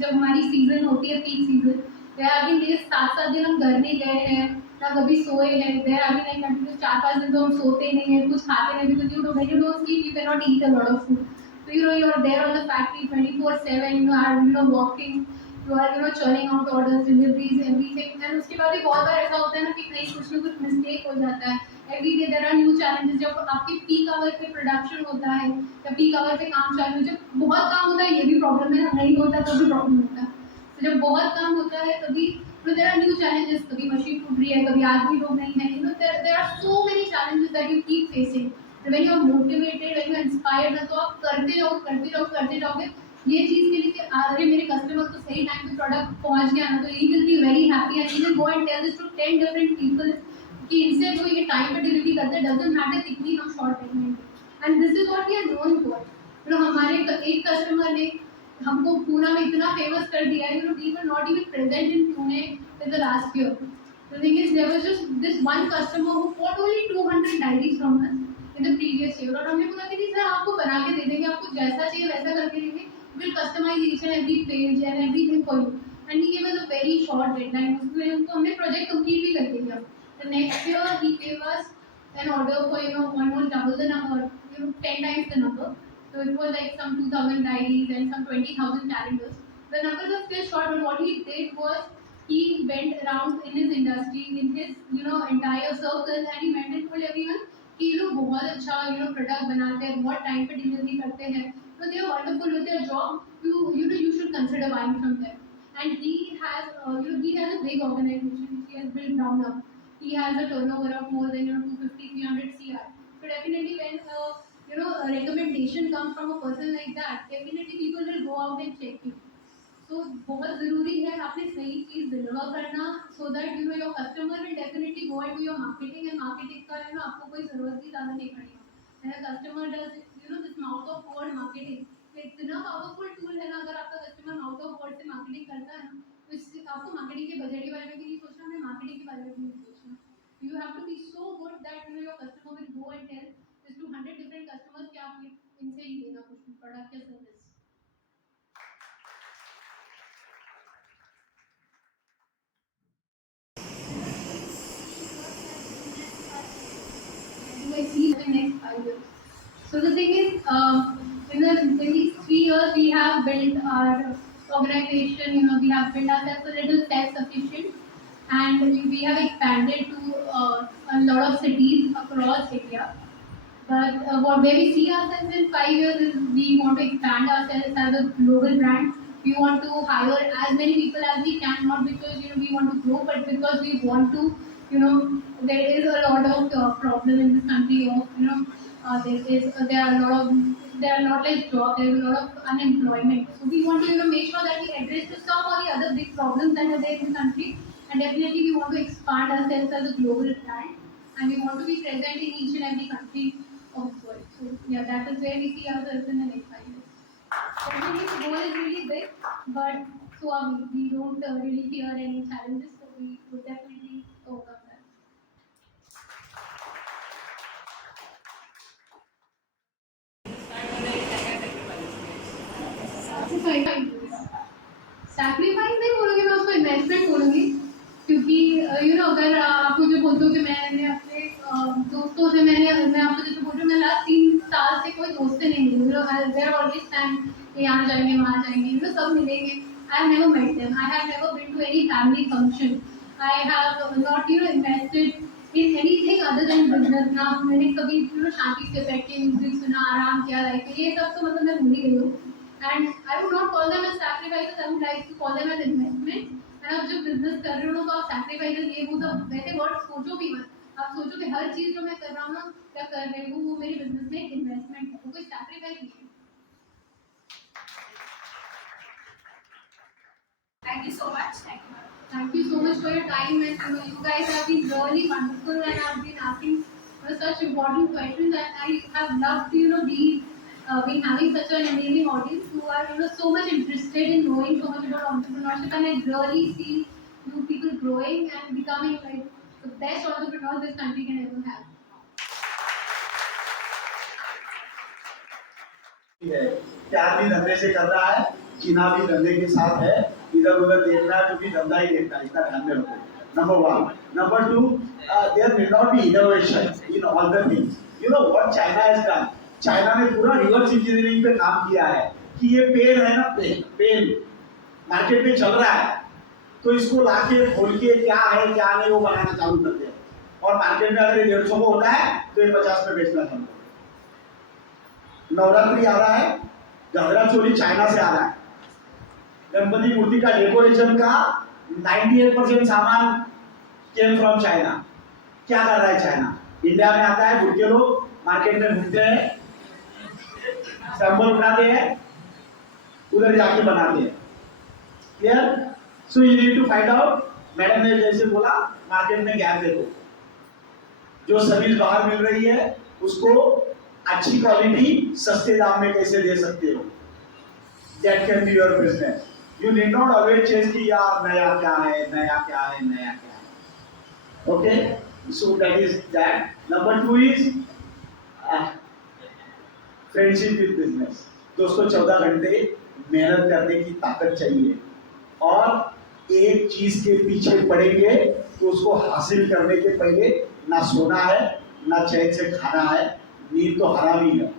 जब हमारी सीजन होती है, peak season, there have been days 7-7 दिन हम घर नहीं गए हैं, ना कभी सोए हैं. there have been continuous 4-5 दिन तो हम सोते नहीं हैं, कुछ खाते नहीं, because when you don't sleep you cannot eat a lot of food. So you're there on the factory 24/7. You are walking, you are churning out orders, deliveries, everything. And उसके बाद भी बहुत बार ऐसा होता है ना कि कहीं कुछ ना कुछ मिस्टेक हो जाता है. Every day there are new challenges. जब आपके पीक आवर पे प्रोडक्शन होता है या पीक आवर पे काम चालू, जब बहुत काम होता है ये भी प्रॉब्लम है, नहीं होता तब भी प्रॉब्लम होता है. तो जब बहुत काम होता है तभी there are new challenges. कभी मशीन टूट रही है, कभी आदमी लोग नहीं है. There are so many challenges that you keep facing. So when you are motivated, when you are inspired, तो आप करते जाओगे. ये चीज़ के लिए कि अरे मेरे कस्टमर को सही टाइम पे प्रोडक्ट पहुंच गया ना, तो he will be very happy and he will go and tell this to 10 different people कि इनसे जो ये टाइम पे डिलीवरी करते हैं, doesn't matter कितनी हम शॉर्ट टाइम में. And this is what we are known for. हमारे एक कस्टमर ने हमको पूना में इतना फेमस कर दिया है. We were not even present in Pune in the last year. The thing is, there was just this one customer who bought only 200 diaries from us in the previous year. और हमने बोला कि नहीं सर, आपको बना के दे देंगे, आपको जैसा चाहिए वैसा करके देंगे. We'll customize each and every page and everything for you. And he gave us a very short deadline. उसमें उनको हमने project complete भी करके दिया. The next year he gave us an order for almost double the number, 10 times the number. So it was like some 2,000 diaries and some 20,000 calendars. The numbers are still short, but what he did was he went around in his industry, in his entire circle, and he went and told everyone कि बहुत अच्छा प्रोडक्ट बनाते हैं, बहुत टाइम पे डिलीवरी करते हैं. So they are wonderful with their job. You should consider buying from them. And he has he has a big organization. He has built down up. He has a turnover of more than 250 300 CR. So definitely when a recommendation comes from a person like that, definitely people will go out and check you. So बहुत ज़रूरी है आपने सही चीज़ डिलीवर करना so that your customer will definitely go into your marketing and marketing का आपको कोई ज़रूरत भी ज़्यादा नहीं पड़ेगा. And a customer does this mouth of word marketing. तो इतना powerful tool है ना अगर आपका customer mouth of word से marketing करता है ना तो इससे आपको marketing के बजट के बारे में भी नहीं सोचना हमें marketing के बारे में भी नहीं सोचना. You have to be so good that your customer will go and tell this to 100 different customers कि आप इनसे ही लेना कुछ product या service. Do I see the next 5 years? So the thing is, in these 3 years, we have built our organization. We have built ourselves a little self-sufficient, and we have expanded to a lot of cities across India. But where we see ourselves in 5 years is we want to expand ourselves as a global brand. We want to hire as many people as we can, not because we want to grow, but because we want to. There is a lot of problem in this country of there are a lot less jobs. There is a lot of unemployment. So we want to make sure that we address to some or the other big problems that are there in the country, and definitely we want to expand ourselves as a global brand, and we want to be present in each and every country of the world. So yeah, that is where we see ourselves in the next 5 years. Definitely the goal is really big, but so are we. We don't really fear any challenges, so we would definitely overcome that. Sacrifice नहीं बोलूँगी मैं उसको इन्वेस्टमेंट बोलूँगी क्योंकि अगर आप मुझे बोलते हो कि मैंने अपने दोस्तों से मैं आपको जैसे बोल रही हूँ मैं लास्ट 3 साल से कोई दोस्त नहीं मिली देयर ऑलवेज टाइम यहाँ जाएंगे वहाँ जाएंगे सब मिलेंगे I have never met them I have never been to any family function I have not invested in anything other than business. ना मैंने कभी शांति से बैठ के म्यूजिक सुना आराम किया लाइफ में ये सब तो मतलब मैं भूल ही गई हूँ. And I would not call them as sacrifices. I would like to call them as investment. And आप जब business कर रहे हो तो आप sacrifices ये वो सब वैसे वर्ड सोचो भी मत. आप सोचो कि हर चीज़ जो मैं कर रहा हूँ ना या कर रही हूँ वो मेरे business में एक investment है. वो कोई sacrifice नहीं है. Thank you so much. Thank you so much for your time, and you guys have been really wonderful, and have been asking such important questions, and I have loved these been having such an amazing audience who are so much interested in knowing so much about entrepreneurship, and I really see people growing and becoming like the best entrepreneurs this country can ever have. प्यार भी धंधे से कर रहा है, जीना भी धंधे के साथ है, इधर उधर देखना है तो भी धंधा ही देखना है, इसका ध्यान में रखो. Number 1. Number 2, there will not be innovation in all the things. You know what China has done? China ने पूरा रिवर्स इंजीनियरिंग पे काम किया है कि ये पेन है ना पेन मार्केट में चल रहा है तो इसको लाके खोल के क्या है क्या नहीं वो बनाना चालू कर दिया और मार्केट में अगर 150 को होता है तो ये 50 में बेचना चालू कर. नवरात्रि आ रहा है, घाघरा चोली चाइना से आ रहा है, गणपति मूर्ति का डेकोरेशन का 98% सामान केम फ्रॉम चाइना. क्या कर रहा है चाइना? इंडिया में आता है, भूखे लोग मार्केट में घूमते हैं, सैंपल उठाते हैं, उधर जाके बनाते हैं. Clear? So you need to find out. Madam ने जैसे बोला मार्केट में गैप देखो, जो सर्विस बाहर मिल रही है उसको अच्छी क्वालिटी सस्ते दाम में कैसे दे सकते हो. That can be your business. You need not always chase कि यार नया क्या है नया क्या है नया क्या है. Okay, so that is that. Number 2 is friendship with business. दोस्तों 14 घंटे मेहनत करने की ताकत चाहिए और एक चीज के पीछे पड़ेंगे तो उसको हासिल करने के पहले ना सोना है ना चैन से खाना है, नींद तो हरामी है.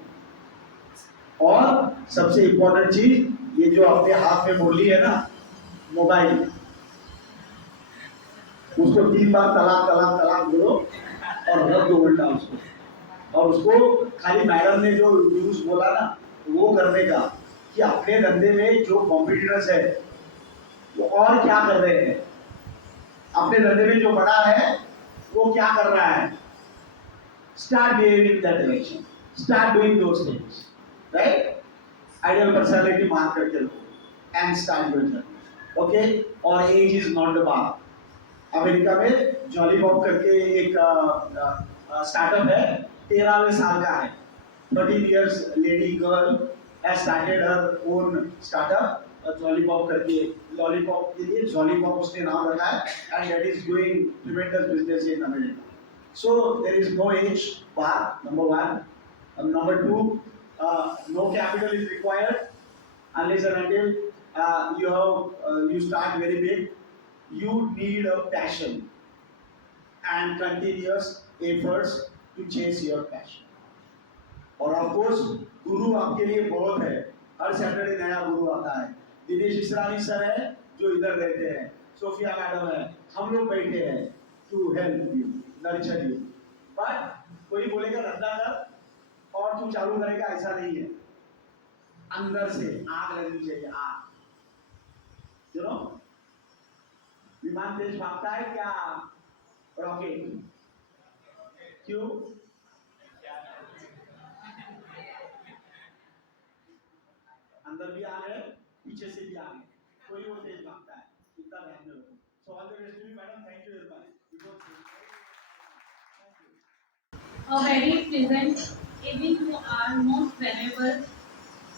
और सबसे इम्पोर्टेंट चीज ये जो अपने हाथ में बोली है ना मोबाइल, उसको 3 बार तलाक तलाक तलाक बोलो और रख दो उल्टा उसको. और उसको खाली मैडम ने जो न्यूज बोला ना वो करने का कि अपने धंधे में जो कॉम्पिटिटर्स है वो और क्या कर रहे हैं, अपने धंधे में जो बड़ा है वो क्या कर रहा है, start behaving that direction, start doing those things, right? Ideal personality mark करके लो and start your journey, okay? और age is not the bar. America में जॉली बॉब करके एक स्टार्टअप है, 13वें साल का है, 13 years lady girl has started her own startup, जॉलीपॉप करके, लॉलीपॉप के लिए जॉलीपॉप उसने नाम रखा है, and that is doing tremendous business in America. So there is no age bar, number one. Number two, no capital is required unless and until you start very big. You need a passion and continuous efforts to chase your passion. और of course गुरु आपके लिए बहुत है, हर सैटरडे नया गुरु आता है, दिनेश इसरानी सर है जो इधर रहते हैं, सोफिया मैडम है, हम लोग बैठे हैं to help you, nurture you. But कोई बोलेगा धंधा कर और तू चालू करेगा, ऐसा नहीं है, अंदर से आग लगनी चाहिए, आग। यू नो, विमान तेज भागता है क्या रॉकेट? क्यों? अंदर भी आग है, पीछे से भी आग है, कोई वो तेज भागता है, इतना ध्यान में रखो। So all the best to you madam, thank you very much. A very pleasant evening to our most valuable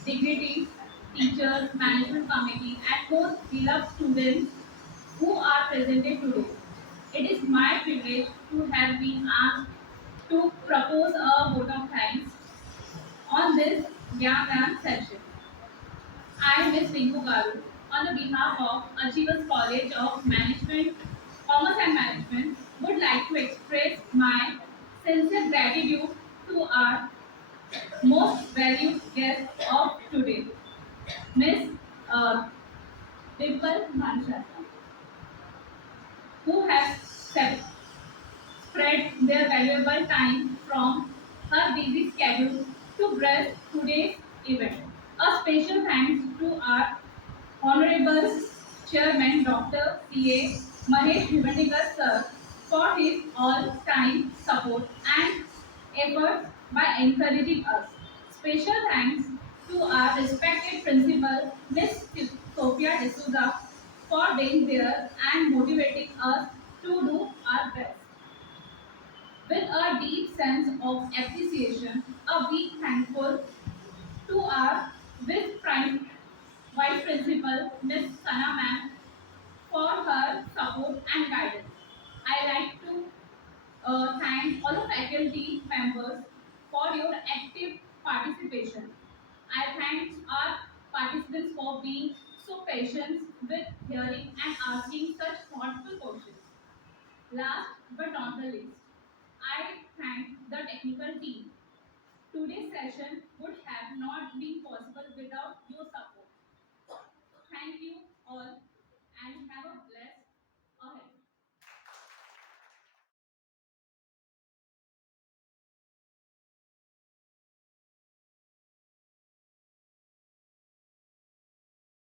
dignitaries, teachers, management committee, and most beloved students who are presented today. It is my privilege to have been asked to propose a vote of thanks on this Gyan session. I, Ms. Rinku Garu, on the behalf of Achievers College of Management, Commerce and Management, would like to express my sincere gratitude to our most valued guest of today, Ms. Dimple Manchata, who has spread their valuable time from her busy schedule to grace today's event. A special thanks to our Honorable Chairman Dr. C.A. Mahesh Bhivantikar sir for his all-time support and efforts by encouraging us. Special thanks to our respected principal, Ms. Sophia D'Souza, for being there and motivating us to do our best. With a deep sense of appreciation, a big thankful to our Vice Principal, Ms. Sana Ma'am, for her support and guidance. I like to thank all the faculty members for your active participation. I thank our participants for being so patient with hearing and asking such thoughtful questions. Last but not the least, I thank the technical team. Today's session would have not been possible without your support. Thank you all.